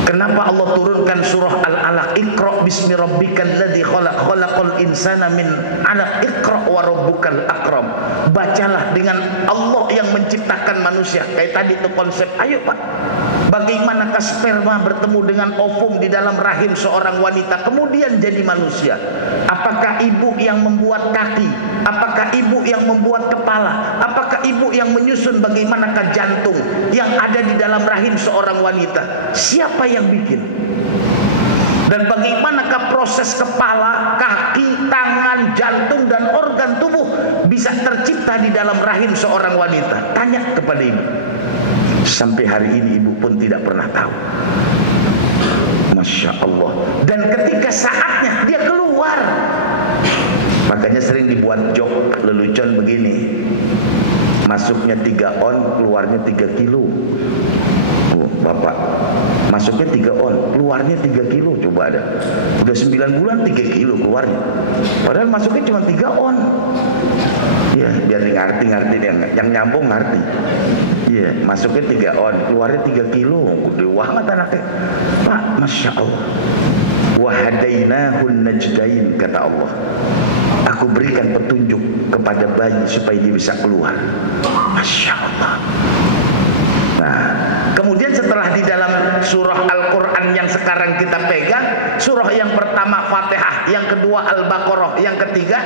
kenapa Allah turunkan surah Al-Alaq? Iqra bismi rabbikal ladzi khalaq, khalaqal insana min 'alaq, iqra wa rabbukal akram. Bacalah dengan Allah yang menciptakan manusia. Kayak tadi itu konsep, ayo Pak, bagaimanakah sperma bertemu dengan ovum di dalam rahim seorang wanita kemudian jadi manusia? Apakah ibu yang membuat kaki? Apakah ibu yang membuat kepala? Apakah ibu yang menyusun bagaimanakah jantung yang ada di dalam rahim seorang wanita? Siapa yang bikin? Dan bagaimanakah proses kepala, kaki, tangan, jantung dan organ tubuh bisa tercipta di dalam rahim seorang wanita? Tanya kepada ibu. Sampai hari ini ibu pun tidak pernah tahu. Masya Allah. Dan ketika saatnya dia keluar, makanya sering dibuat joke lelucon begini, masuknya 3 on, keluarnya 3 kilo. Oh, Bapak, masuknya 3 on, keluarnya 3 kilo. Coba ada, udah 9 bulan 3 kilo keluarnya, padahal masuknya cuma 3 on. Ya, biar ngerti yang nyambung ngerti. Iya, masuknya 3 on, keluarnya 3 kilo. Udah banget anaknya. Pak, Masya Allah. Wahadainahun najdain, kata Allah. Aku berikan petunjuk kepada bayi supaya dia bisa keluar. Masya Allah. Nah, kemudian setelah di dalam surah Al-Quran yang sekarang kita pegang, surah yang pertama Fatihah, yang kedua Al-Baqarah, yang ketiga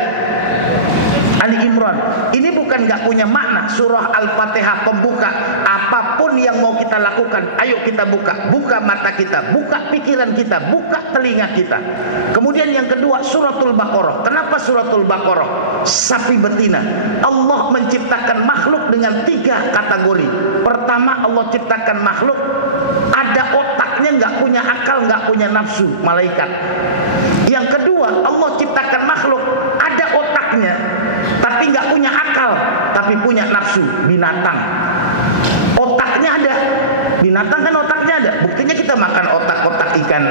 Ali Imran. Ini bukan gak punya makna. Surah Al-Fatihah pembuka. Apapun yang mau kita lakukan, ayo kita buka. Buka mata kita, buka pikiran kita, buka telinga kita. Kemudian yang kedua Suratul Baqarah. Kenapa Suratul Baqarah? Sapi betina. Allah menciptakan makhluk dengan 3 kategori. Pertama, Allah ciptakan makhluk ada otaknya, gak punya akal, gak punya nafsu, malaikat. Yang kedua, Allah ciptakan makhluk ada otaknya tapi nggak punya akal, tapi punya nafsu, binatang. Otaknya ada, binatang kan otaknya ada. Buktinya kita makan otak-otak ikan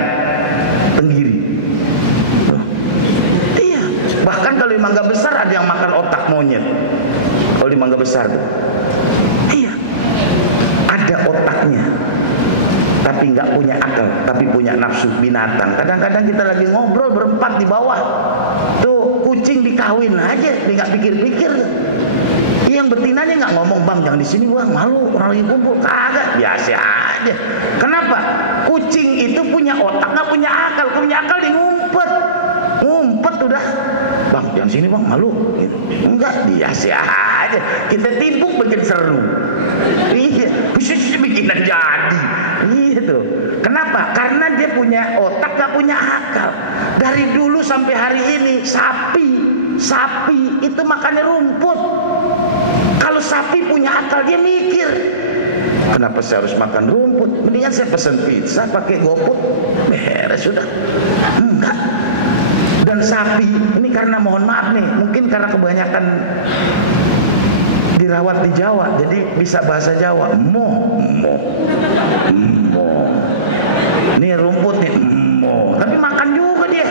tenggiri. Iya, bahkan kalau di mangga besar ada yang makan otak monyet. Kalau di mangga besar, iya, ada otaknya, tapi nggak punya akal, tapi punya nafsu, binatang. Kadang-kadang kita lagi ngobrol berempat di bawah, tuh kucing dikawin aja, dia nggak pikir-pikir. Yang yang betinanya nggak ngomong, bang jangan di sini bang, malu orang lagi kumpul, kagak, biasa aja. Kenapa? Kucing itu punya otak nggak punya akal, punya akal di ngumpet udah, bang jangan sini bang, malu, gitu. Enggak, biasa aja. Kita timpuk bikin seru, iya, bisa bikinan jadi, gitu. Kenapa? Karena dia punya otak nggak punya akal. Dari dulu sampai hari ini sapi itu makannya rumput. Kalau sapi punya akal dia mikir, kenapa saya harus makan rumput? Mendingan saya pesan pizza pakai GoFood, beres sudah. Enggak. Dan sapi ini karena mohon maaf nih, mungkin karena kebanyakan dirawat di Jawa, jadi bisa bahasa Jawa. Mo. Ini rumput nih, tapi makan juga dia.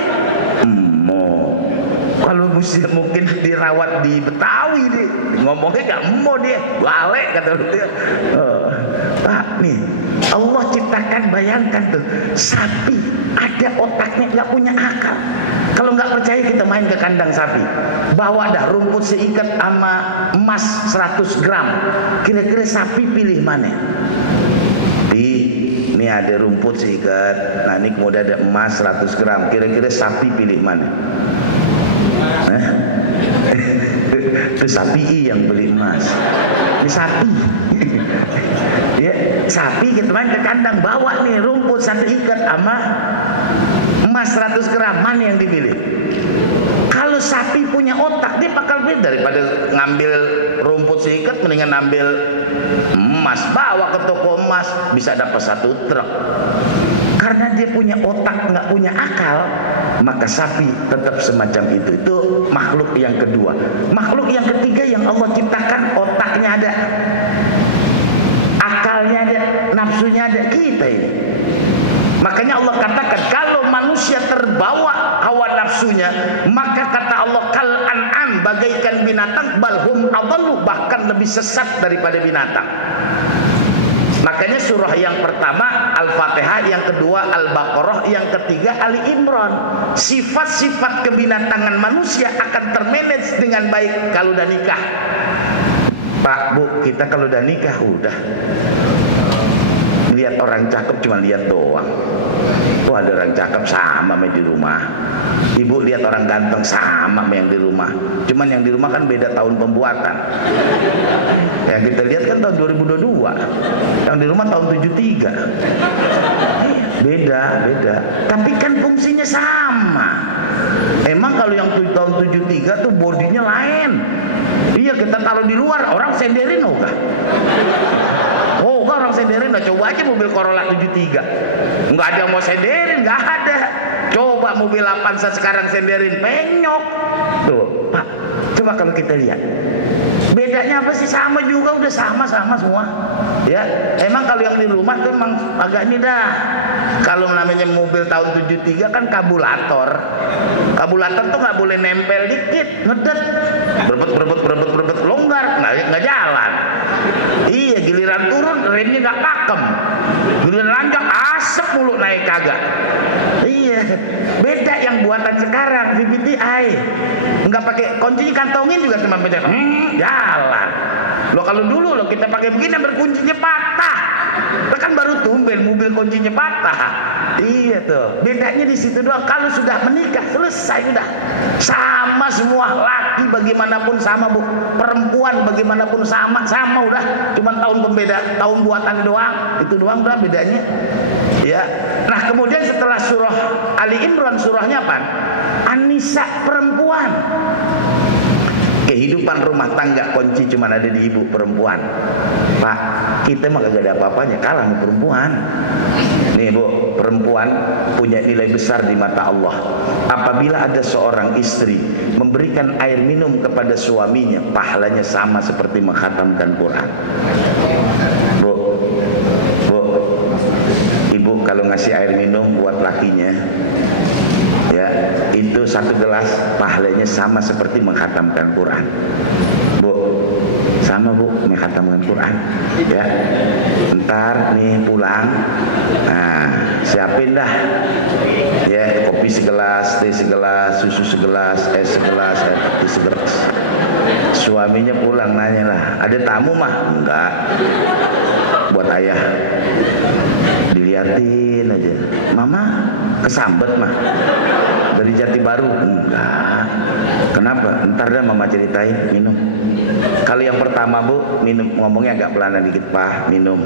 Kalau mungkin dirawat di Betawi deh, ngomongnya gak dia, balik kata dia. Pak nih, Allah ciptakan, bayangkan tuh, sapi ada otaknya gak punya akal. Kalau nggak percaya kita main ke kandang sapi, bawa dah rumput seikat sama emas 100 gram. Kira-kira sapi pilih mana? Ini ada rumput seikat, nah ini kemudian ada emas 100 gram. Kira-kira sapi pilih mana? Itu sapi yang beli emas. Ini sapi. Ya, sapi kita main ke kandang, bawa nih rumput satu ikat sama emas 100 gram, mana yang dipilih? Kalau sapi punya otak, dia bakal pilih daripada ngambil rumput seikat, mendingan ngambil emas, bawa ke toko emas, bisa dapat 1 truk. Karena dia punya otak, nggak punya akal, maka sapi tetap semacam itu. Itu makhluk yang kedua. Makhluk yang ketiga yang Allah ciptakan, otaknya ada, akalnya ada, nafsunya ada, kita ini. Makanya Allah katakan, kalau manusia terbawa hawa nafsunya, maka kata Allah, kal an'am, bagaikan binatang, balhum adallu, bahkan lebih sesat daripada binatang. Makanya surah yang pertama Al-Fatihah, yang kedua Al-Baqarah, yang ketiga Ali Imran. Sifat-sifat kebinatangan manusia akan termanage dengan baik kalau udah nikah. Pak, Bu, kita kalau udah nikah udah lihat orang cakep cuma lihat doang. Oh, ada orang cakep sama di rumah. Ibu lihat orang ganteng sama yang di rumah. Cuman yang di rumah kan beda tahun pembuatan. Yang kita lihat kan tahun 2022. Yang di rumah tahun 73. Beda. Tapi kan fungsinya sama. Emang kalau yang tahun 73 tuh bodinya lain. Iya, kita taruh di luar, orang senderin enggak? Oh, orang senderin, nah coba aja mobil Corolla 73. Enggak ada yang mau senderin, enggak ada. Coba mobil Avanza sekarang senderin, penyok. Tuh, Pak, coba kalau kita lihat. Bedanya apa sih? Sama juga, udah sama-sama semua. Ya, emang kalau yang di rumah tuh emang agak ini dah. Kalau namanya mobil tahun 73 kan kabulator. Kabulator tuh nggak boleh nempel dikit, ngedet. Berebet, longgar, nggak jalan. Iya, giliran turun remnya nggak pakem. Giliran lanjut asap mulu naik kagak. Iya, beda yang buatan sekarang VVTi. Nggak pakai kuncinya, kantongin juga cuma beda. Jalan. Lo kalau dulu lo kita pakai begini berkuncinya patah. Kan baru tumben mobil kuncinya patah. Iya tuh. Bedanya di situ doang. Kalau sudah menikah selesai udah. Sama semua, laki bagaimanapun sama, Bu. Perempuan bagaimanapun sama udah. Cuman tahun pembeda, tahun buatan doang. Itu doang udah bedanya. Ya. Nah, kemudian setelah surah Ali Imran, surahnya apa? An-Nisa, perempuan. Kehidupan rumah tangga kunci cuma ada di ibu perempuan. Pak, kita mah gak ada apa-apanya, kalah sama perempuan. Nih Bu, perempuan punya nilai besar di mata Allah. Apabila ada seorang istri memberikan air minum kepada suaminya, pahalanya sama seperti mengkhatamkan Quran. Bu, ibu kalau ngasih air minum buat lakinya, ya, itu 1 gelas pahalanya sama seperti menghatamkan Quran. Bu, sama Bu, menghatamkan Quran. Ya, ntar nih pulang, nah siapin dah, ya, kopi segelas, teh segelas, susu segelas, es segelas, air putih segelas. Suaminya pulang nanya lah, ada tamu mah? Enggak. Buat ayah. Diliatin aja. Mama kesambet mah? Dari Jati Baru? Enggak. Kenapa? Ntar dah mama ceritain, minum. Kalau yang pertama bu, minum, ngomongnya agak pelana dikit, Pak, minum.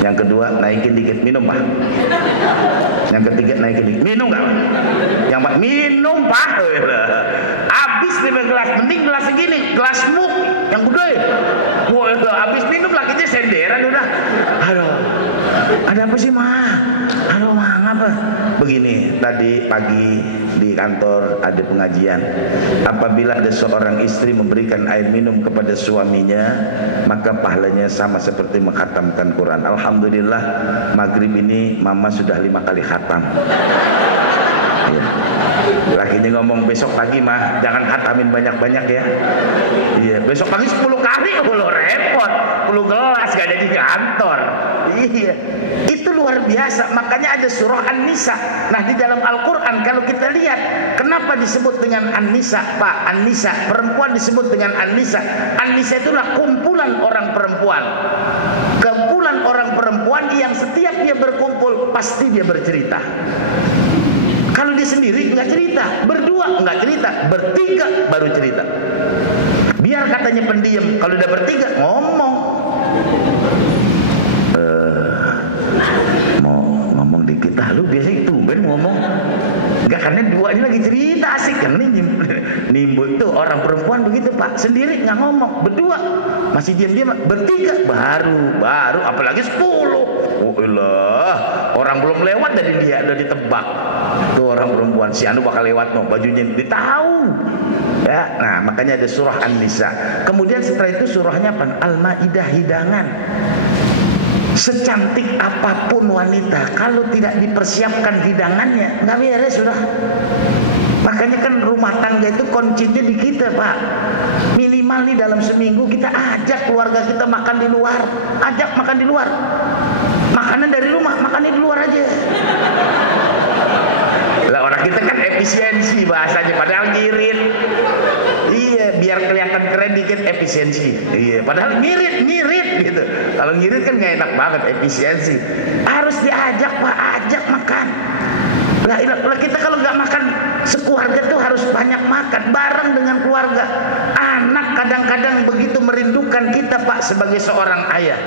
Yang kedua, naikin dikit, minum Pak. Yang ketiga, naikin dikit, minum nggak? Yang Pak, minum Pak. Habis 5 gelas, mending gelas segini, gelas muk, yang gede. Wah, habis minum lakinya senderan udah. Aduh, ada apa sih Ma? Aduh, Ma, ngapa? Begini, tadi pagi di kantor ada pengajian. Apabila ada seorang istri memberikan air minum kepada suaminya, maka pahalanya sama seperti mengkhatamkan Quran. Alhamdulillah, maghrib ini Mama sudah 5 kali khatam. Ya. Lakinya ngomong, besok pagi mah jangan khatamin banyak-banyak ya. Iya, besok pagi 10 kali, repot. 10 gelas gak ada di kantor. Iya, itu luar biasa. Makanya ada surah An-Nisa. Nah, di dalam Al-Quran kalau kita lihat, kenapa disebut dengan An-Nisa, Pak? An-Nisa, perempuan disebut dengan An-Nisa. An-Nisa itulah kumpulan orang perempuan. Kumpulan orang perempuan yang setiap dia berkumpul pasti dia bercerita. Kalau dia sendiri nggak cerita, berdua nggak cerita, bertiga baru cerita. Biar katanya pendiam, kalau udah bertiga ngomong. Mau ngomong dikit, lu biasanya itu ben ngomong. Enggak, karena dua ini lagi cerita asik kan, nimbu itu orang perempuan begitu Pak, sendiri nggak ngomong, berdua masih diam-diam, bertiga baru, apalagi 10. Oh ilah, orang belum lewat dari dia udah ditebak. Tuh orang perempuan si anu bakal lewat no, bajunya ditahu. Ya, nah makanya ada surah An-Nisa. Kemudian setelah itu surahnya apa? Al-Maidah, hidangan. Secantik apapun wanita, kalau tidak dipersiapkan hidangannya, nggak beres sudah. Makanya kan rumah tangga itu kuncinya di kita Pak. Minimal nih dalam seminggu kita ajak keluarga kita makan di luar, ajak makan di luar. Makanan dari rumah, makannya di luar aja. Lah orang kita kan efisiensi bahasanya, padahal ngirit. Iya, biar kelihatan keren dikit efisiensi. Iya, padahal ngirit gitu. Kalau ngirit kan nggak enak banget, efisiensi. Harus diajak Pak, ajak makan. Lah kita kalau nggak makan sekeluarga tuh harus banyak makan bareng dengan keluarga. Anak kadang-kadang begitu merindukan kita Pak sebagai seorang ayah.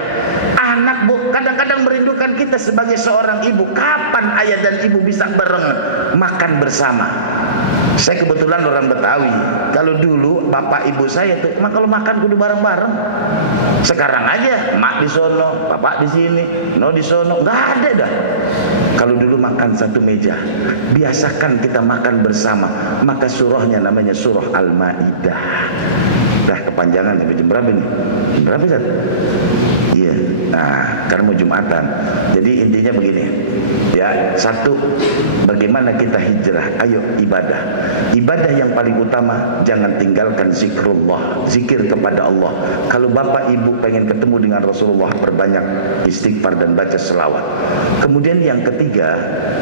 Anak kadang-kadang merindukan kita sebagai seorang ibu. Kapan ayah dan ibu bisa bareng makan bersama? Saya kebetulan orang Betawi. Kalau dulu bapak ibu saya tuh, kalau makan kudu bareng-bareng. Sekarang aja, mak di sono, bapak di sini, no di sono, nggak ada dah. Kalau dulu makan satu meja, biasakan kita makan bersama. Maka surahnya namanya surah Al-Maidah. Dah kepanjangan sampai jam berapa nih? Jam berapa Zat? Iya. Nah, karena mau Jumatan. Jadi intinya begini. Ya, satu, bagaimana kita hijrah? Ayo ibadah. Ibadah yang paling utama, jangan tinggalkan zikrullah, zikir kepada Allah. Kalau bapak ibu pengen ketemu dengan Rasulullah, perbanyak istighfar dan baca selawat. Kemudian yang ketiga,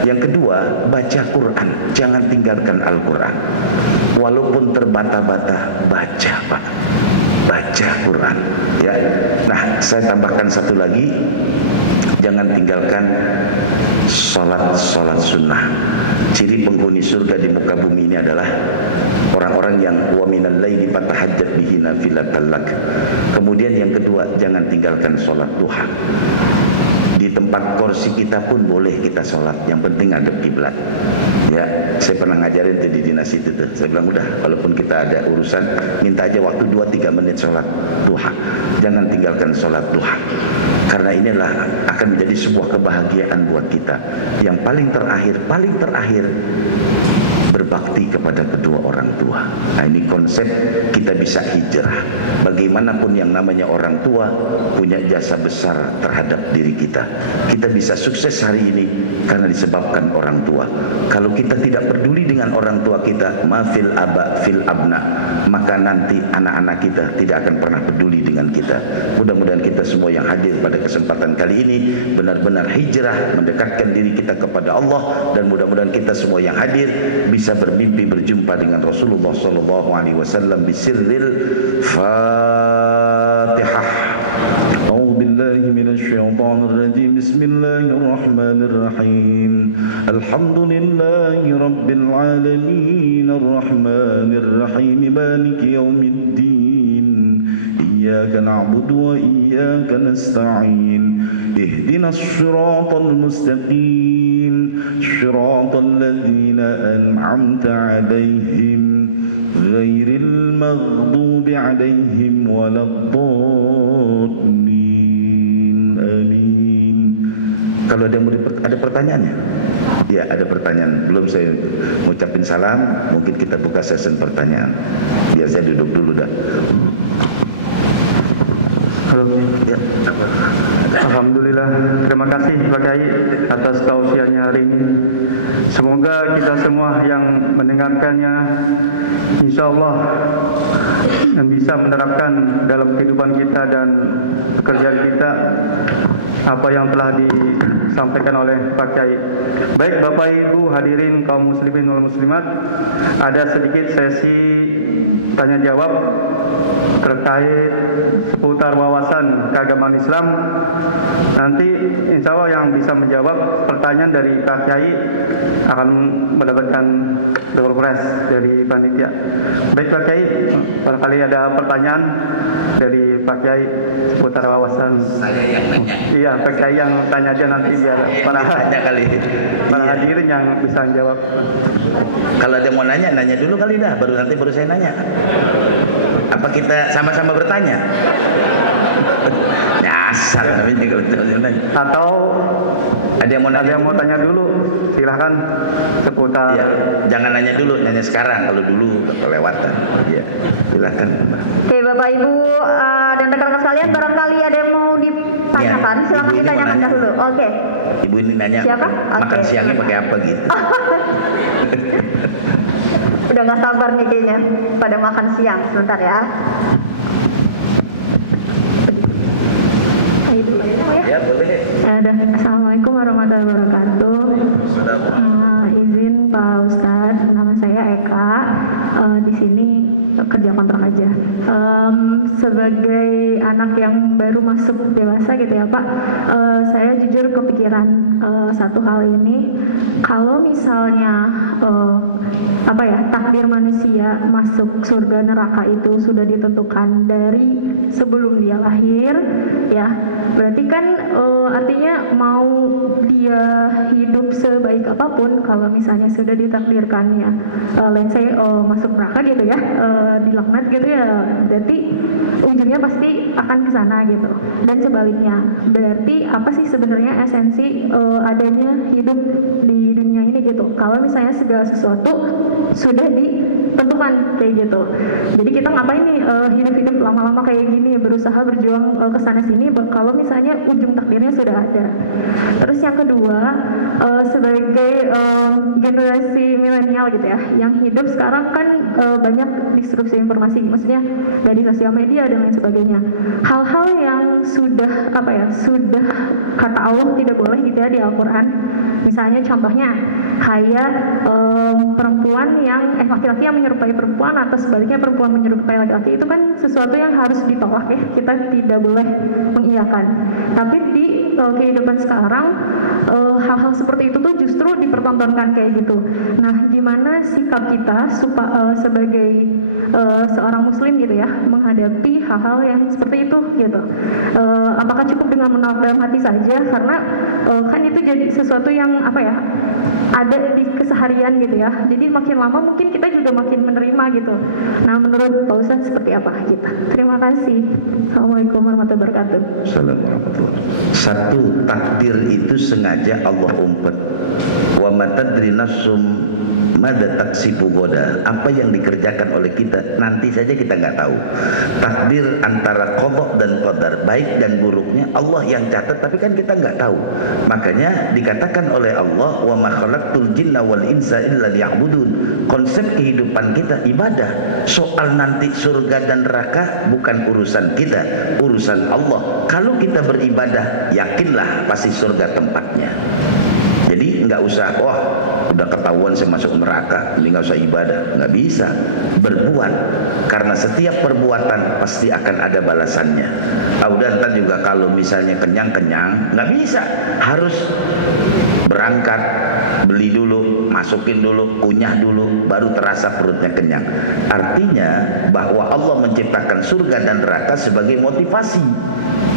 yang kedua, baca Quran. Jangan tinggalkan Al-Quran. Walaupun terbata-bata, baca Pak. Baca Quran ya. Nah, saya tambahkan satu lagi, jangan tinggalkan sholat sunnah. Ciri penghuni surga di muka bumi ini adalah orang-orang yang wa minal laili fatahajjat bihi nafilatan lak. Kemudian yang kedua, jangan tinggalkan sholat duha. Di tempat kursi kita pun boleh kita sholat, yang penting ngadep kiblat. Ya, saya pernah ngajarin di dinas itu tuh. Saya bilang udah, walaupun kita ada urusan, minta aja waktu 2-3 menit sholat duha. Jangan tinggalkan sholat duha. Karena inilah akan menjadi sebuah kebahagiaan buat kita. Yang paling terakhir berbakti kepada kedua orang tua. Nah, ini konsep kita bisa hijrah. Bagaimanapun yang namanya orang tua punya jasa besar terhadap diri kita. Kita bisa sukses hari ini karena disebabkan orang tua. Kalau kita tidak peduli dengan orang tua kita, mafil aba fil abna, maka nanti anak-anak kita tidak akan pernah peduli dengan kita. Mudah-mudahan kita semua yang hadir pada kesempatan kali ini benar-benar hijrah mendekatkan diri kita kepada Allah, dan mudah-mudahan kita semua yang hadir bisa bermimpi berjumpa dengan Rasulullah sallallahu alaihi wasallam bisirril Fatihah. A'udzu billahi minasy syaithanir rajim. Bismillahirrahmanirrahim. Alhamdulillahi rabbil alamin arrahmanir rahim maliki yaumiddin. Iyyaka na'budu wa iyyaka nasta'in. Ihdinas siratal mustaqim. Siratal ladzina an'amta 'alaihim ghairil maghdubi 'alaihim waladdallin. Amin. Kalau ada pertanyaannya? Ya, ada pertanyaan. Belum saya mengucapkan salam, mungkin kita buka sesi pertanyaan. Biar saya duduk dulu dah. Halo. Ya. Alhamdulillah, terima kasih Pak Kiai atas tausiahnya hari ini. Semoga kita semua yang mendengarkannya insya Allah yang bisa menerapkan dalam kehidupan kita dan pekerjaan kita apa yang telah disampaikan oleh Pak Kiai. Baik Bapak Ibu hadirin kaum muslimin wal muslimat, ada sedikit sesi tanya jawab terkait seputar wawasan keagamaan Islam. Nanti insya Allah yang bisa menjawab pertanyaan dari Pak Kiai akan mendapatkan door prize dari panitia. Baik Pak Kiai, barangkali ada pertanyaan dari Pak Kiai seputar wawasan. Saya yang nanya. Iya, Pak Kiai yang tanya aja nanti biar para hadirin yang bisa menjawab. Kalau ada mau nanya dulu kali dah, baru saya nanya. Apa kita sama-sama bertanya? Nyasar namanya kalau nanya. Atau ada yang mau tanya dulu, silahkan seputar. Ya, jangan nanya dulu, nanya sekarang. Kalau dulu kelewatan. Ya, silahkan. Oke Bapak Ibu dan rekan-rekan sekalian, barangkali ada yang mau ditanyakan, Ya, silakan ditanyakan dahulu. Oke. Ibu ini nanya. Siapa? Makan Oke. siangnya pakai apa gitu? Udah gak sabar nih kayaknya pada makan siang. Sebentar ya. Ayo dulu ya. Ya boleh. Assalamualaikum warahmatullahi wabarakatuh. Izin Pak Ustadz, nama saya Eka. Di sini kerja kontrak aja. Sebagai anak yang baru masuk dewasa gitu ya Pak, saya jujur kepikiran satu hal ini. Kalau misalnya takdir manusia masuk surga neraka itu sudah ditentukan dari sebelum dia lahir, ya berarti kan artinya mau dia hidup sebaik apapun, kalau misalnya sudah ditakdirkannya let's say masuk neraka gitu ya, dilaknat gitu ya, berarti ujungnya pasti akan ke sana gitu. Dan sebaliknya, berarti apa sih sebenarnya esensi adanya hidup di dunia ini gitu? Kalau misalnya segala sesuatu sudah ditentukan kayak gitu, jadi kita ngapain nih hidup-hidup lama-lama kayak gini, berusaha berjuang ke sana sini kalau misalnya ujung takdirnya sudah ada. Terus yang kedua, sebagai generasi milenial gitu ya, yang hidup sekarang kan banyak disrupsi informasi, maksudnya dari sosial media dan lain sebagainya. Hal-hal yang sudah sudah kata Allah tidak boleh gitu ya di Al-Quran. Misalnya contohnya kayak perempuan yang laki-laki yang menyerupai perempuan atau sebaliknya perempuan menyerupai laki-laki, itu kan sesuatu yang harus ditolak ya, kita tidak boleh mengiyakan. Tapi di kehidupan sekarang hal-hal seperti itu tuh justru dipertontonkan kayak gitu. Nah, gimana sikap kita sebagai seorang muslim gitu ya menghadapi hal-hal yang seperti itu gitu? Apakah cukup dengan menolak dalam hati saja, karena kan itu jadi sesuatu yang ada di keseharian gitu ya, jadi makin lama mungkin kita juga makin menerima gitu. Nah, menurut Pak Ustadz seperti apa kita? Terima kasih. Assalamualaikum warahmatullahi wabarakatuh. Assalamualaikum. Satu, takdir itu sengaja Allah umpet. Wa ma tadri nafsum Mada taksibu goda, apa yang dikerjakan oleh kita nanti saja kita nggak tahu. Takdir antara qada dan qadar, baik dan buruknya Allah yang catat, tapi kan kita nggak tahu. Makanya dikatakan oleh Allah, wa ma khalaqtul jinna wal insa illa liya'budun. Konsep kehidupan kita ibadah. Soal nanti surga dan neraka bukan urusan kita, urusan Allah. Kalau kita beribadah, yakinlah pasti surga tempatnya. Jadi nggak usah, wah udah ketahuan saya masuk neraka, jadi nggak usah ibadah. Nggak bisa. Berbuat, karena setiap perbuatan pasti akan ada balasannya. Udah ntar juga kalau misalnya kenyang-kenyang, nggak bisa. Harus berangkat, beli dulu, masukin dulu, kunyah dulu, baru terasa perutnya kenyang. Artinya bahwa Allah menciptakan surga dan neraka sebagai motivasi.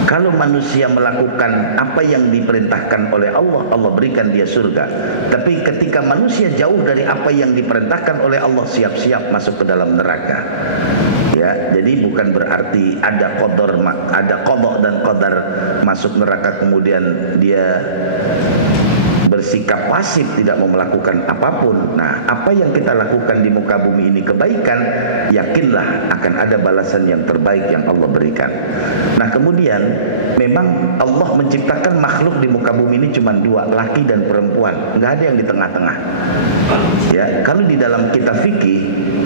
Kalau manusia melakukan apa yang diperintahkan oleh Allah, Allah berikan dia surga. Tapi ketika manusia jauh dari apa yang diperintahkan oleh Allah, siap-siap masuk ke dalam neraka. Ya, jadi bukan berarti ada qadar, ada qada dan qadar masuk neraka kemudian dia bersikap pasif, tidak mau melakukan apapun. Nah, apa yang kita lakukan di muka bumi ini kebaikan, yakinlah akan ada balasan yang terbaik yang Allah berikan. Nah, kemudian memang Allah menciptakan makhluk di muka bumi ini cuma dua, laki dan perempuan, nggak ada yang di tengah-tengah. Ya, kalau di dalam kitab fikih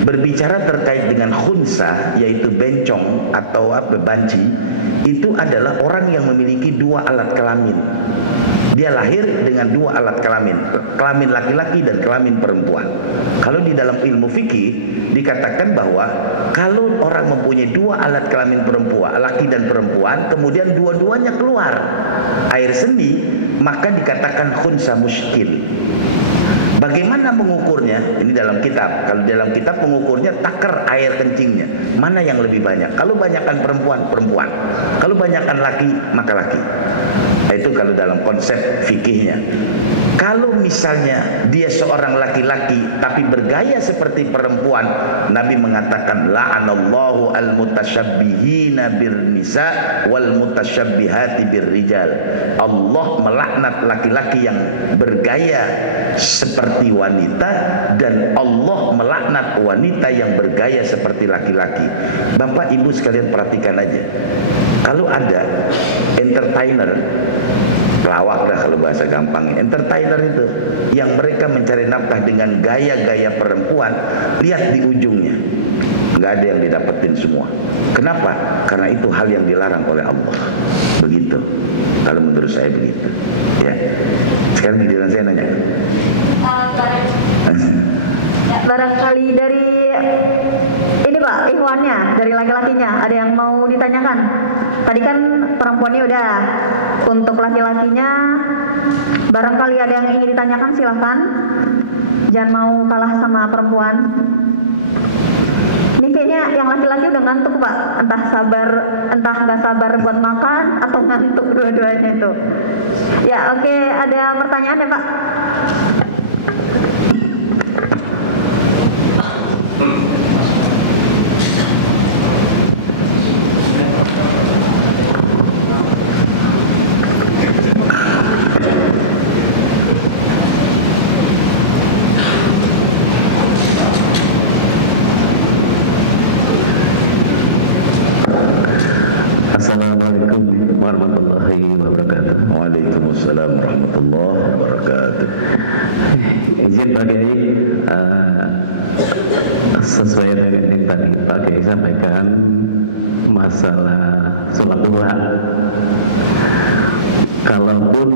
berbicara terkait dengan khunsa, yaitu bencong atau banci, itu adalah orang yang memiliki dua alat kelamin. Dia lahir dengan dua alat kelamin, kelamin laki-laki dan kelamin perempuan. Kalau di dalam ilmu fikih dikatakan bahwa kalau orang mempunyai dua alat kelamin perempuan, laki dan perempuan, kemudian dua-duanya keluar air seni, maka dikatakan khunsa muskil. Bagaimana mengukurnya? Ini dalam kitab. Kalau dalam kitab mengukurnya takar air kencingnya. Mana yang lebih banyak? Kalau banyakkan perempuan, perempuan. Kalau banyakkan laki, maka laki. Itu kalau dalam konsep fikihnya. Kalau misalnya dia seorang laki-laki tapi bergaya seperti perempuan, Nabi mengatakan la'anallahu al-mutasyabbihina bir-nisa wal mutasyabbihati bir-rijal. Allah melaknat laki-laki yang bergaya seperti wanita dan Allah melaknat wanita yang bergaya seperti laki-laki. Bapak Ibu sekalian perhatikan aja. Kalau ada entertainer, pelawak dah kalau bahasa gampang, entertainer itu yang mereka mencari nafkah dengan gaya-gaya perempuan, lihat di ujungnya nggak ada yang didapetin semua. Kenapa? Karena itu hal yang dilarang oleh Allah. Begitu. Kalau menurut saya begitu. Ya. Sekarang giliran saya nanya. Barangkali dari ini Pak, ikhwannya dari laki-lakinya ada yang mau ditanyakan. Tadi kan perempuannya udah, untuk laki-lakinya barangkali ada yang ingin ditanyakan, silahkan. Jangan mau kalah sama perempuan. Ini kayaknya yang laki-laki udah ngantuk Pak, entah sabar, entah nggak sabar buat makan atau ngantuk dua-duanya itu. Ya oke, ada pertanyaan ya Pak? Assalamualaikum warahmatullahi wabarakatuh. Waalaikumsalam warahmatullahi wabarakatuh. Izin Pak Kiai, sesuai dengan yang tadi Pak Kiai sampaikan masalah sholat duha. Kalaupun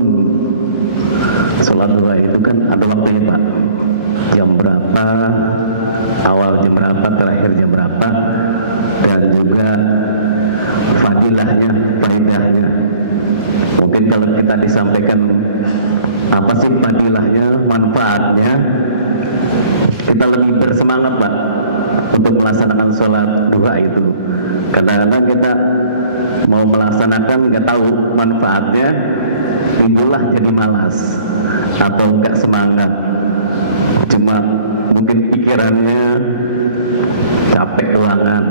sholat duha itu kan ada waktunya Pak, jam berapa, awal jam berapa, terakhir jam berapa, dan juga fadilahnya, faedahnya. Mungkin kalau kita disampaikan apa sih fadilahnya, manfaatnya, kita lebih bersemangat Pak untuk melaksanakan sholat duha itu. Kadang-kadang kita mau melaksanakan nggak tahu manfaatnya, timbullah jadi malas atau nggak semangat. Cuma mungkin pikirannya capek ulangan.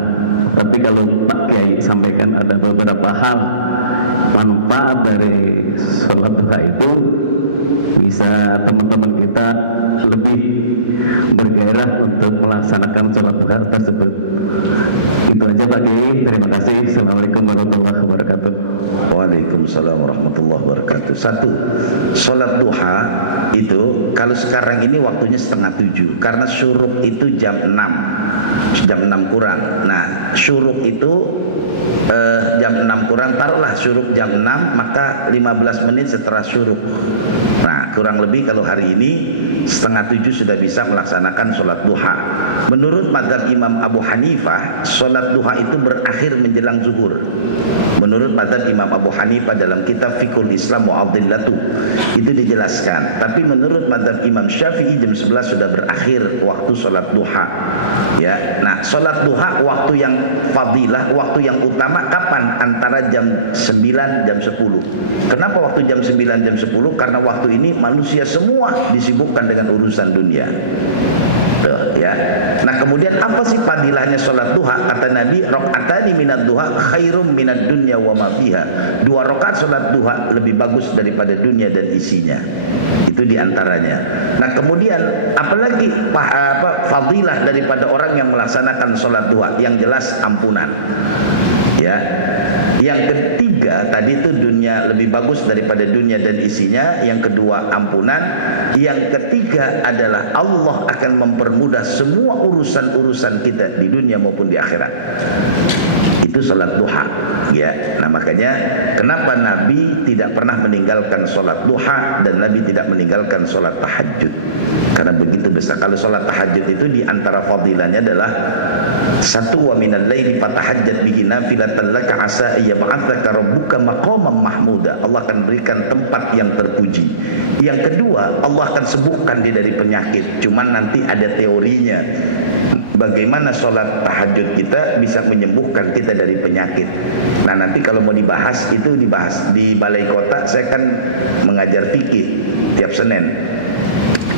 Tapi kalau Pak Kiai sampaikan ada beberapa hal manfaat dari sholat duha itu, bisa teman-teman kita lebih bergairah untuk melaksanakan sholat duha tersebut. Itu aja Pak Kiai, terima kasih. Assalamualaikum warahmatullahi wabarakatuh. Waalaikumsalam warahmatullahi wabarakatuh. Satu, sholat duha itu kalau sekarang ini waktunya 6:30 karena syuruk itu jam 6 kurang. Nah, syuruk itu jam 6 kurang, taruhlah syuruk jam 6, maka 15 menit setelah syuruk. Nah, kurang lebih kalau hari ini 6:30 sudah bisa melaksanakan sholat duha. Menurut mazhab Imam Abu Hanifah, sholat duha itu berakhir menjelang zuhur. Menurut mazhab Imam Abu Hanifah dalam kitab Fiqhul Islam Mu'adillatu itu dijelaskan. Tapi menurut mazhab Imam Syafi'i jam 11 sudah berakhir waktu sholat duha. Ya, nah sholat duha waktu yang fadilah, waktu yang utama kapan? Antara jam 9 jam 10. Kenapa waktu jam 9 jam 10? Karena waktu ini manusia semua disibukkan dengan urusan dunia. Ya. Nah kemudian apa sih fadilahnya sholat duha? Kata Nabi, rakaatani minad duha khairum minad dunya wa ma fiha. 2 rakaat sholat duha lebih bagus daripada dunia dan isinya. Itu diantaranya. Nah kemudian apalagi fadilah daripada orang yang melaksanakan sholat duha? Yang jelas ampunan. Ya. Yang ketiga tadi itu dunia lebih bagus daripada dunia dan isinya. Yang kedua ampunan. Yang ketiga adalah Allah akan mempermudah semua urusan-urusan kita di dunia maupun di akhirat. Itu sholat duha, ya. Nah makanya kenapa Nabi tidak pernah meninggalkan sholat duha dan Nabi tidak meninggalkan sholat tahajud? Karena begitu besar. Kalau sholat tahajud itu di antara fadilahnya adalah satu, wa minal laili fatahajjat bihi nafilatan laka asa ayyab'atsaka rabbuka maqaman mahmuda. Allah akan berikan tempat yang terpuji. Yang kedua, Allah akan sembuhkan dia dari penyakit. Cuman nanti ada teorinya. Bagaimana sholat tahajud kita bisa menyembuhkan kita dari penyakit. Nah nanti kalau mau dibahas, itu dibahas di Balai Kota. Saya kan mengajar fikih tiap Senin.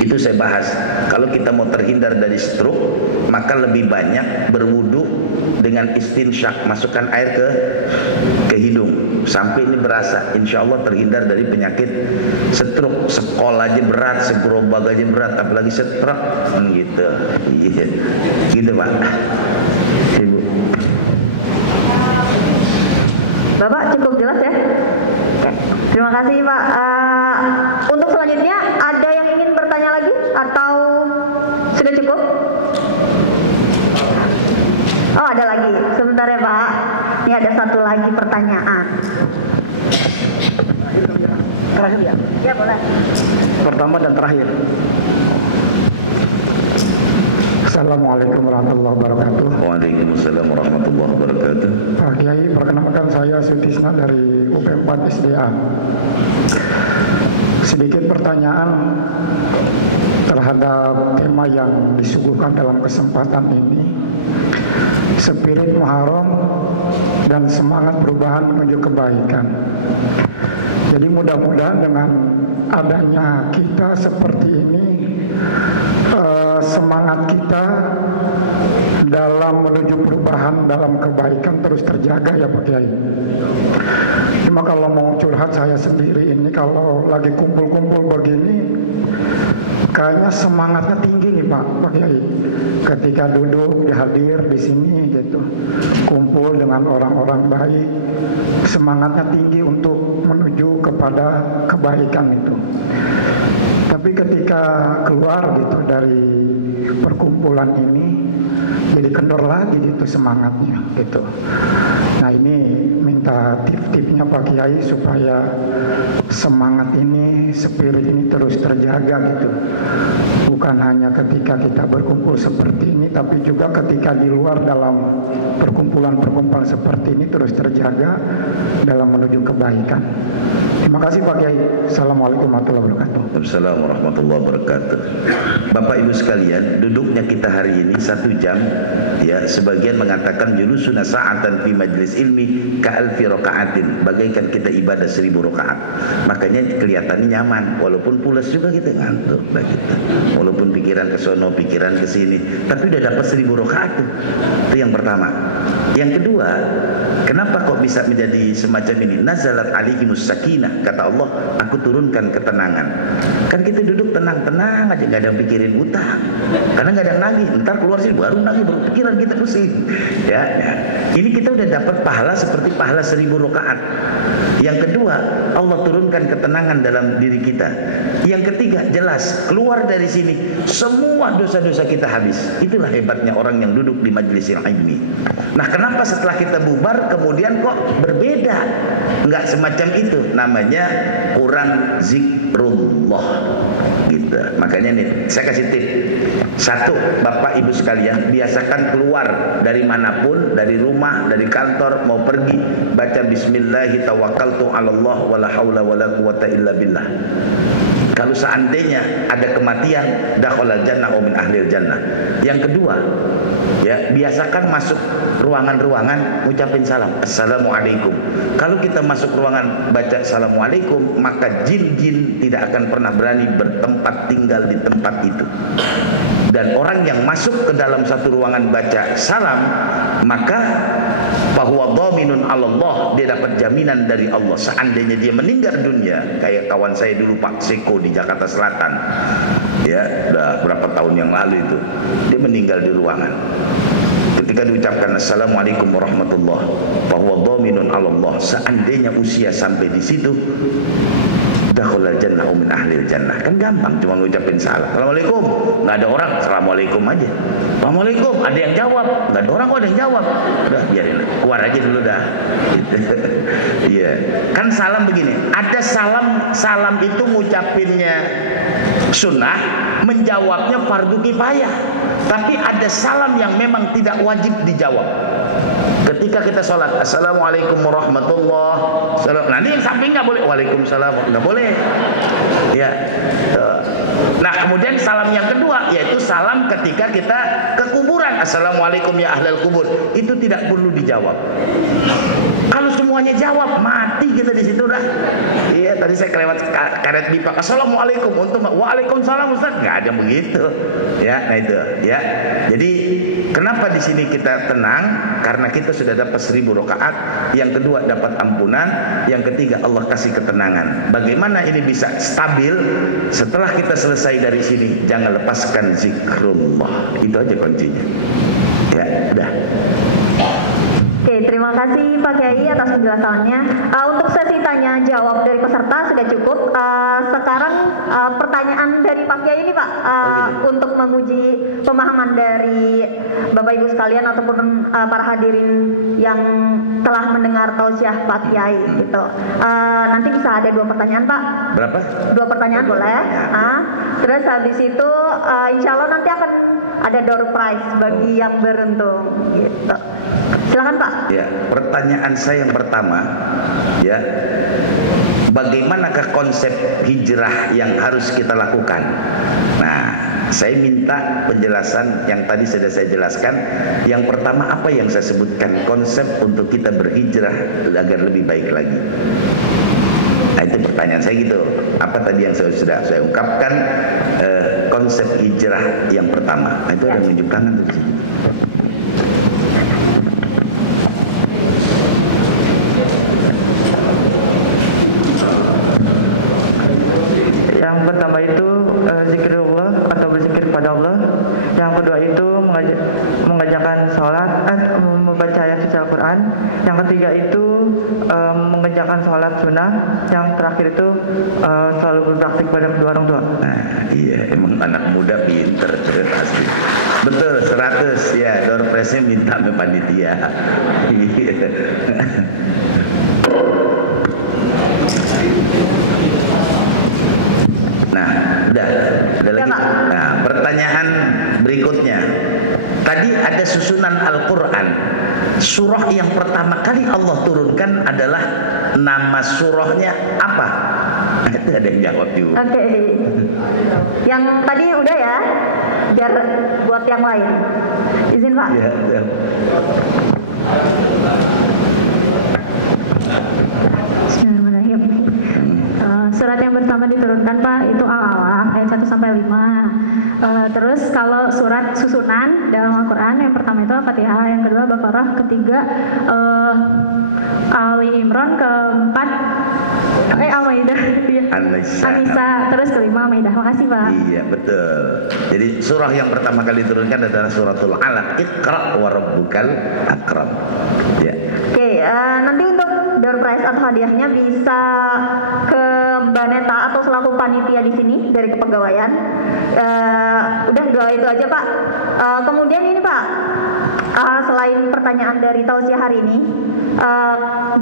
Itu saya bahas. Kalau kita mau terhindar dari stroke, maka lebih banyak berwudu dengan istinsyak, masukkan air ke hidung sampai ini berasa, insya Allah terhindar dari penyakit stroke. Sekolah aja berat, segerobak aja berat, apalagi stroke gitu. Gitu Pak. Ibu. Bapak cukup jelas ya. Oke. Terima kasih Pak. Untuk selanjutnya ada yang ingin bertanya lagi atau sudah cukup? Oh ada lagi, sebentar ya Pak. Ini ada satu lagi pertanyaan. Terakhir ya? Ya boleh. Pertama dan terakhir. Assalamualaikum warahmatullahi wabarakatuh. Waalaikumsalam warahmatullahi wabarakatuh. Pak Kiai, perkenalkan saya Sutisna dari UP4 SDA. Sedikit pertanyaan terhadap tema yang disuguhkan dalam kesempatan ini. Spirit Muharram dan semangat perubahan menuju kebaikan. Jadi mudah-mudahan dengan adanya kita seperti ini, semangat kita dalam menuju perubahan dalam kebaikan terus terjaga ya Pak Kiai. Cuma kalau mau curhat saya sendiri ini, kalau lagi kumpul-kumpul begini kayaknya semangatnya tinggi nih Pak Kiai. Ketika duduk hadir di sini gitu, kumpul dengan orang-orang baik, semangatnya tinggi untuk menuju kepada kebaikan itu. Tapi ketika keluar gitu dari perkumpulan ini, jadi kendor lagi itu semangatnya gitu. Nah ini minta tip-tipnya Pak Kiai supaya semangat ini, spirit ini terus terjaga gitu. Bukan hanya ketika kita berkumpul seperti ini, tapi juga ketika di luar dalam perkumpulan-perkumpulan seperti ini terus terjaga dalam menuju kebaikan. Terima kasih Pak Kiai. Assalamualaikum warahmatullahi wabarakatuh. Assalamualaikum warahmatullahi wabarakatuh. Bapak Ibu sekalian, duduknya kita hari ini 1 jam Ya, sebagian mengatakan julusuna sa'atan fi majlis ilmi ka'alfi raka'atin, bagaikan kita ibadah 1000 rakaat. Makanya kelihatannya nyaman, walaupun pulas juga kita ngantuk lah kita. Walaupun pikiran ke sono, pikiran ke sini, tapi udah dapat 1000 rakaat tuh. Itu yang pertama. Yang kedua, kenapa kok bisa menjadi semacam ini? Nazalat alaihimus sakinah, kata Allah, aku turunkan ketenangan. Kan kita duduk tenang-tenang aja, gak ada yang pikirin utang, karena gak ada yang nagih. Ntar keluar sini baru nagih, baru pikiran kita pusing. Ya. Ini kita udah dapat pahala seperti pahala 1000 rakaat. Yang kedua, Allah turunkan ketenangan dalam diri kita. Yang ketiga, jelas keluar dari sini semua dosa-dosa kita habis. Itulah hebatnya orang yang duduk di majelis yang ilmi. Nah, kenapa setelah kita bubar kemudian kok berbeda? Enggak semacam itu. Namanya kurang zikrullah gitu. Makanya nih, saya kasih tip. Satu, Bapak Ibu sekalian, biasakan keluar dari manapun, dari rumah, dari kantor, mau pergi, baca bismillahi tawakkaltu 'alallah wala haula wala quwata illa billah. Kalau seandainya ada kematian, dakhalal jannah wa min ahlil jannah. Yang kedua, ya, biasakan masuk ruangan-ruangan ngucapin salam, assalamualaikum. Kalau kita masuk ruangan baca assalamualaikum, maka jin-jin tidak akan pernah berani bertempat tinggal di tempat itu. Dan orang yang masuk ke dalam satu ruangan baca salam, maka bahwa dhaminun 'alallah, dia dapat jaminan dari Allah. Seandainya dia meninggal dunia, kayak kawan saya dulu Pak Seko di Jakarta Selatan, ya, udah berapa tahun yang lalu itu, dia meninggal di ruangan. Ketika diucapkan assalamualaikum warahmatullahi, bahwa dhaminun 'alallah, seandainya usia sampai di situ, dakhalal jannah min ahlil jannah. Kan gampang, cuma ngucapin salam. Assalamualaikum, nggak ada orang, assalamualaikum aja. Assalamualaikum, ada yang jawab, nggak ada orang kok ada yang jawab. Udah, biarin, keluar aja dulu dah. Iya, kan salam begini. Ada salam itu ngucapinnya sunnah, menjawabnya fardu kifayah. Tapi ada salam yang memang tidak wajib dijawab. Ketika kita sholat, assalamualaikum warahmatullahi wabarakatuh. Nanti yang samping nggak boleh, waalaikumsalam, nggak boleh. Ya. Nah, kemudian salam yang kedua yaitu salam ketika kita ke kuburan, assalamualaikum ya ahlal kubur. Itu tidak perlu dijawab. Kalau semuanya jawab, mati kita di situ dah. Iya, tadi saya kelewat karet pipa. Assalamualaikum, untuk waalaikumsalam Ustaz, nggak ada begitu. Ya, nah itu. Ya, jadi kenapa di sini kita tenang? Karena kita sudah dapat 1000 rakaat. Yang kedua dapat ampunan. Yang ketiga Allah kasih ketenangan. Bagaimana ini bisa stabil? Setelah kita selesai dari sini, jangan lepaskan zikrullah. Itu aja kuncinya. Ya, udah. Oke, terima kasih Pak Kiai atas penjelasannya. Untuk sesi tanya jawab dari peserta sudah cukup. Sekarang pertanyaan dari Pak Kiai ini Pak, untuk menguji pemahaman dari Bapak Ibu sekalian ataupun para hadirin yang telah mendengar tausiah Pak Kiai gitu. Nanti bisa ada 2 pertanyaan Pak. Berapa? 2 pertanyaan boleh. Terus habis itu insya Allah nanti akan ada door prize bagi yang beruntung gitu. Silakan Pak. Ya, pertanyaan saya yang pertama, ya, bagaimanakah konsep hijrah yang harus kita lakukan? Nah, saya minta penjelasan yang tadi sudah saya jelaskan. Yang pertama, apa yang saya sebutkan konsep untuk kita berhijrah agar lebih baik lagi. Nah, itu pertanyaan saya gitu. Apa tadi yang sudah saya ungkapkan, konsep hijrah yang pertama. Nah, itu ada menunjuk tangan tuh. Yang pertama itu zikrullah atau berzikir pada Allah. Yang kedua itu mengerjakan sholat, membaca ayat suci Al-Quran. Yang ketiga itu mengerjakan sholat sunnah. Yang terakhir itu selalu berpraktik pada kedua orang tua. Nah, iya, emang anak muda pinter pasti. Betul, 100 ya. Door prize-nya minta ke panitia. Nah, udah, ada lagi. Nah, pertanyaan berikutnya. Tadi ada susunan Al-Quran. Surah yang pertama kali Allah turunkan adalah nama surahnya apa? Nah, itu ada yang jawab juga. Oke. Yang tadi udah ya. biar buat yang lain. Izin Pak. Ya, ya. Bismillahirrahmanirrahim. Surat yang pertama diturunkan Pak itu Al-Alaq ayat 1 sampai 5. Terus kalau surat susunan dalam Al-Quran yang pertama itu Al-Fatihah, yang kedua Baqarah, ketiga Ali Imran, keempat Al-Maidah, An-Nisa, terus kelima Maidah. Makasih Pak. Iya betul. Jadi surah yang pertama kali diturunkan adalah suratul Alaq. Iqra wa rabbukal akram. Ya. Oke, nanti untuk door prize atau hadiahnya bisa ke Mbak Neta atau selaku panitia di sini dari kepegawaian. Udah dua itu aja Pak. Kemudian ini Pak, selain pertanyaan dari tausiah hari ini,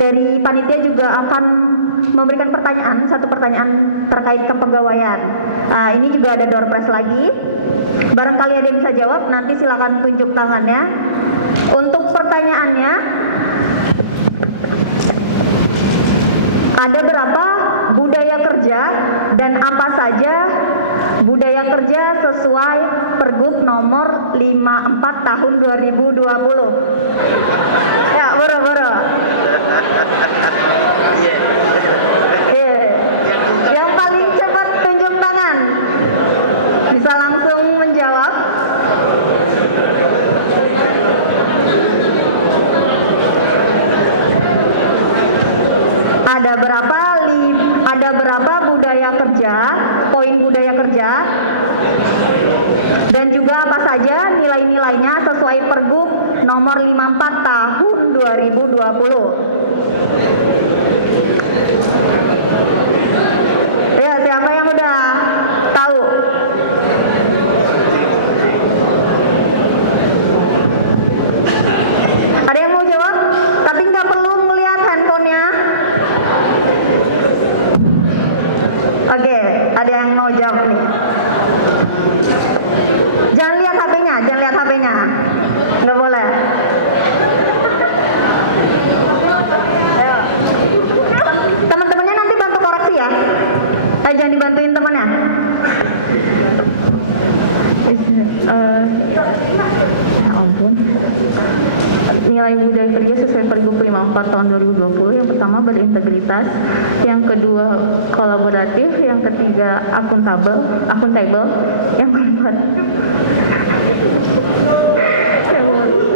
dari panitia juga akan memberikan satu pertanyaan terkait kepegawaian. Ini juga ada door prize lagi. Barangkali ada yang bisa jawab, nanti silakan tunjuk tangannya. Untuk pertanyaannya, ada berapa budaya kerja dan apa saja budaya kerja sesuai Pergub nomor 54 tahun 2020? Ya, boro-boro. Yang paling cepat tunjuk tangan. Bisa langsung menjawab. Ada berapa budaya kerja, poin budaya kerja, dan juga apa saja nilai-nilainya sesuai Pergub nomor 54 tahun 2020. Ya, siapa yang udah tahu? Ada yang mau jawab? Tapi nggak perlu melihat handphonenya. Oke, ada yang mau jawab nih. Jangan lihat HP-nya, nggak boleh. Ayo. Teman-temannya nanti bantu koreksi ya. Jangan dibantuin temannya. Ya ampun. Nilai budaya kerja sesuai Pergub 54 tahun 2020. Yang pertama berintegritas, yang kedua kolaboratif, yang ketiga akuntabel, yang keempat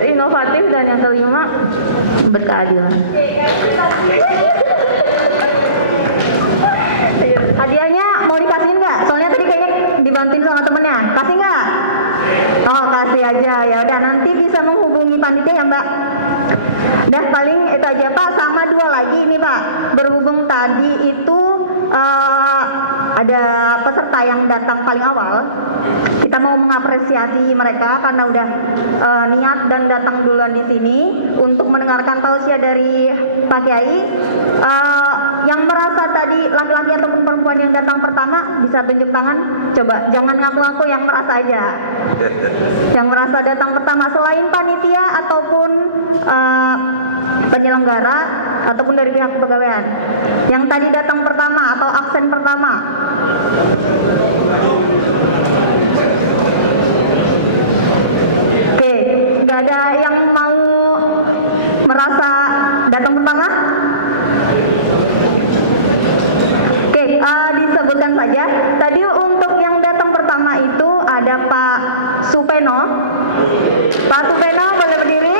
inovatif, dan yang kelima berkeadilan. Hadiahnya mau dikasihin nggak? Soalnya tadi kayaknya dibantuin sama temennya. Kasih nggak? Oh, kasih aja. Ya udah, nanti bisa menghubungi panitia ya Mbak. Dah, paling itu aja Pak. Sama dua lagi ini Pak. Berhubung tadi itu ada peserta yang datang paling awal, kita mau mengapresiasi mereka karena udah niat dan datang duluan di sini untuk mendengarkan tausiah dari Pak Kiai. Yang merasa tadi laki-laki ataupun perempuan yang datang pertama bisa tunjuk tangan. Coba jangan ngaku-ngaku, yang merasa aja. Yang merasa datang pertama selain panitia ataupun penyelenggara ataupun dari pihak kepegawaian. Yang tadi datang pertama atau absen pertama. Oke, nggak ada yang mau merasa datang pertama? Oke, disebutkan saja. Tadi untuk yang datang pertama itu ada Pak Supeno. Pak Supeno boleh berdiri?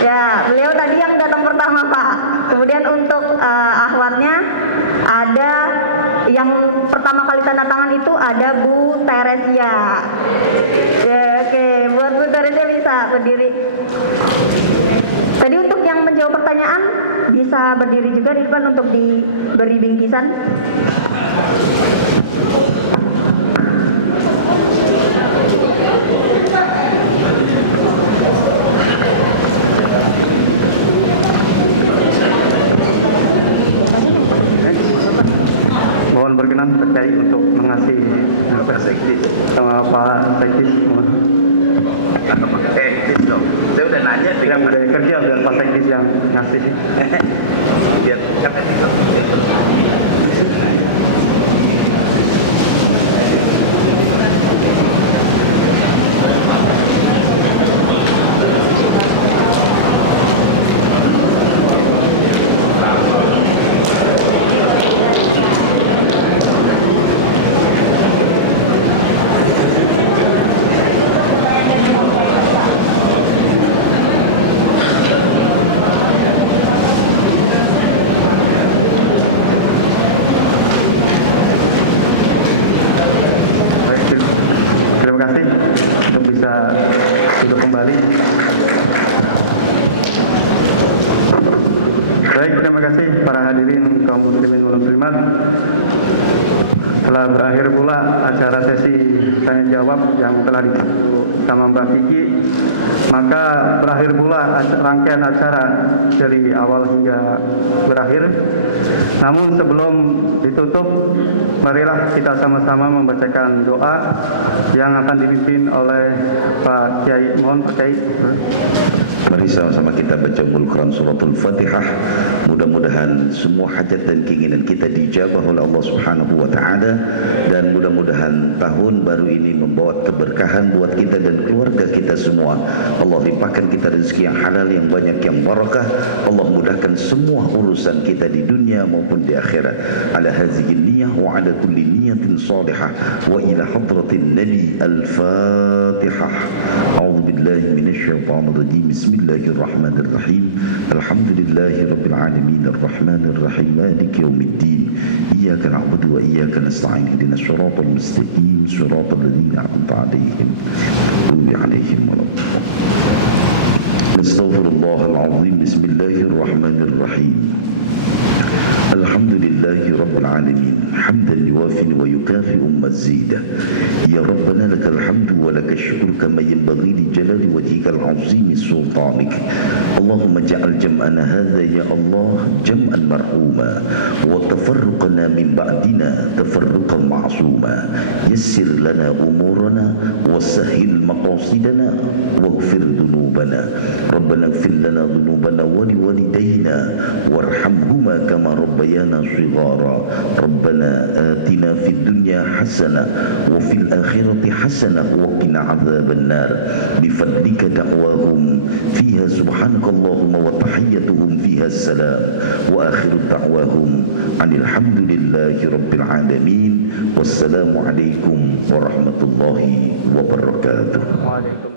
Ya, beliau tadi yang datang pertama Pak. Kemudian untuk akhwatnya ada yang pertama kali tanda tangan itu ada Bu Teresia. Ya, oke, buat Bu Teresia bisa berdiri. Tadi untuk yang menjawab pertanyaan bisa berdiri juga di depan untuk diberi bingkisan. Mohon berkenan Pak Kiai untuk mengasih sama Pak Sekdis. Dong. Saya udah nanya Yang budaya kerja dan Pak Sekdis yang ngasih. Biar kata itu. Baik, terima kasih para hadirin kaum muslimin dan muslimat. Telah berakhir pula acara sesi tanya jawab yang telah dipandu sama Mbak Kiki. Maka berakhir pula rangkaian acara dari awal hingga berakhir. Namun sebelum ditutup, marilah kita sama-sama membacakan doa yang akan dipimpin oleh Pak Kiai. Mohon Pak Kiai. Mari sama-sama kita baca Al-Quran suratul Fatihah. Mudah-mudahan semua hajat dan keinginan kita dijabah oleh Allah Subhanahu wa taala, dan mudah-mudahan tahun baru ini membawa keberkahan buat kita dan keluarga kita semua. Allah limpahkan kita rezeki yang halal, yang banyak, yang barakah. Allah mudahkan semua urusan kita di dunia maupun di akhirat. Ala hazihi niyah wa ala kulli niyatin salihah wa ila hadratin nabi. Al-Fatihah. A'udzu billahi minasyaitonir rajim. Bismillahirrahmanirrahim. Alhamdulillahi rabbil alamin arrahmanir rahim maliki yaumiddin. Iyyaka na'budu wa iyyaka nasta'in. Ihdinas siratal mustaqim siratal ladzina an'amta 'alaihim ghairil 'alaihim waladdallin. Astaghfirullahal azim. Bismillahirrahmanirrahim. Alhamdulillahi rabbil alamin hamdan yuwafi wa yukafi mazida. Ya Rabbana lakal hamdu wa lakal syukru kama yanbaghi li jalali wajhikal azimi sultanik. Allahumma ja'al jam'ana hadha ya Allah jam'an marhuma wa tafarruqana min ba'dina tafarruqan ma'suma. Yassir lana umurana wa sahhil maqasidana waghfir dhunubana. Rabbana ighfir lana dhunubana wa liwalidayna warhamhuma kama rabbayana shighara. Rabbana atina fid dunya hasanah wa fil akhirati hasanah wa qina adzaban nar. Bifadlika da'wahum fiha subhanakallahumma wa tahiyyatuhum fiha salam wa akhiru da'wahum anil hamdulillahi rabbil alamin. Wassalamu alaikum warahmatullahi wabarakatuh.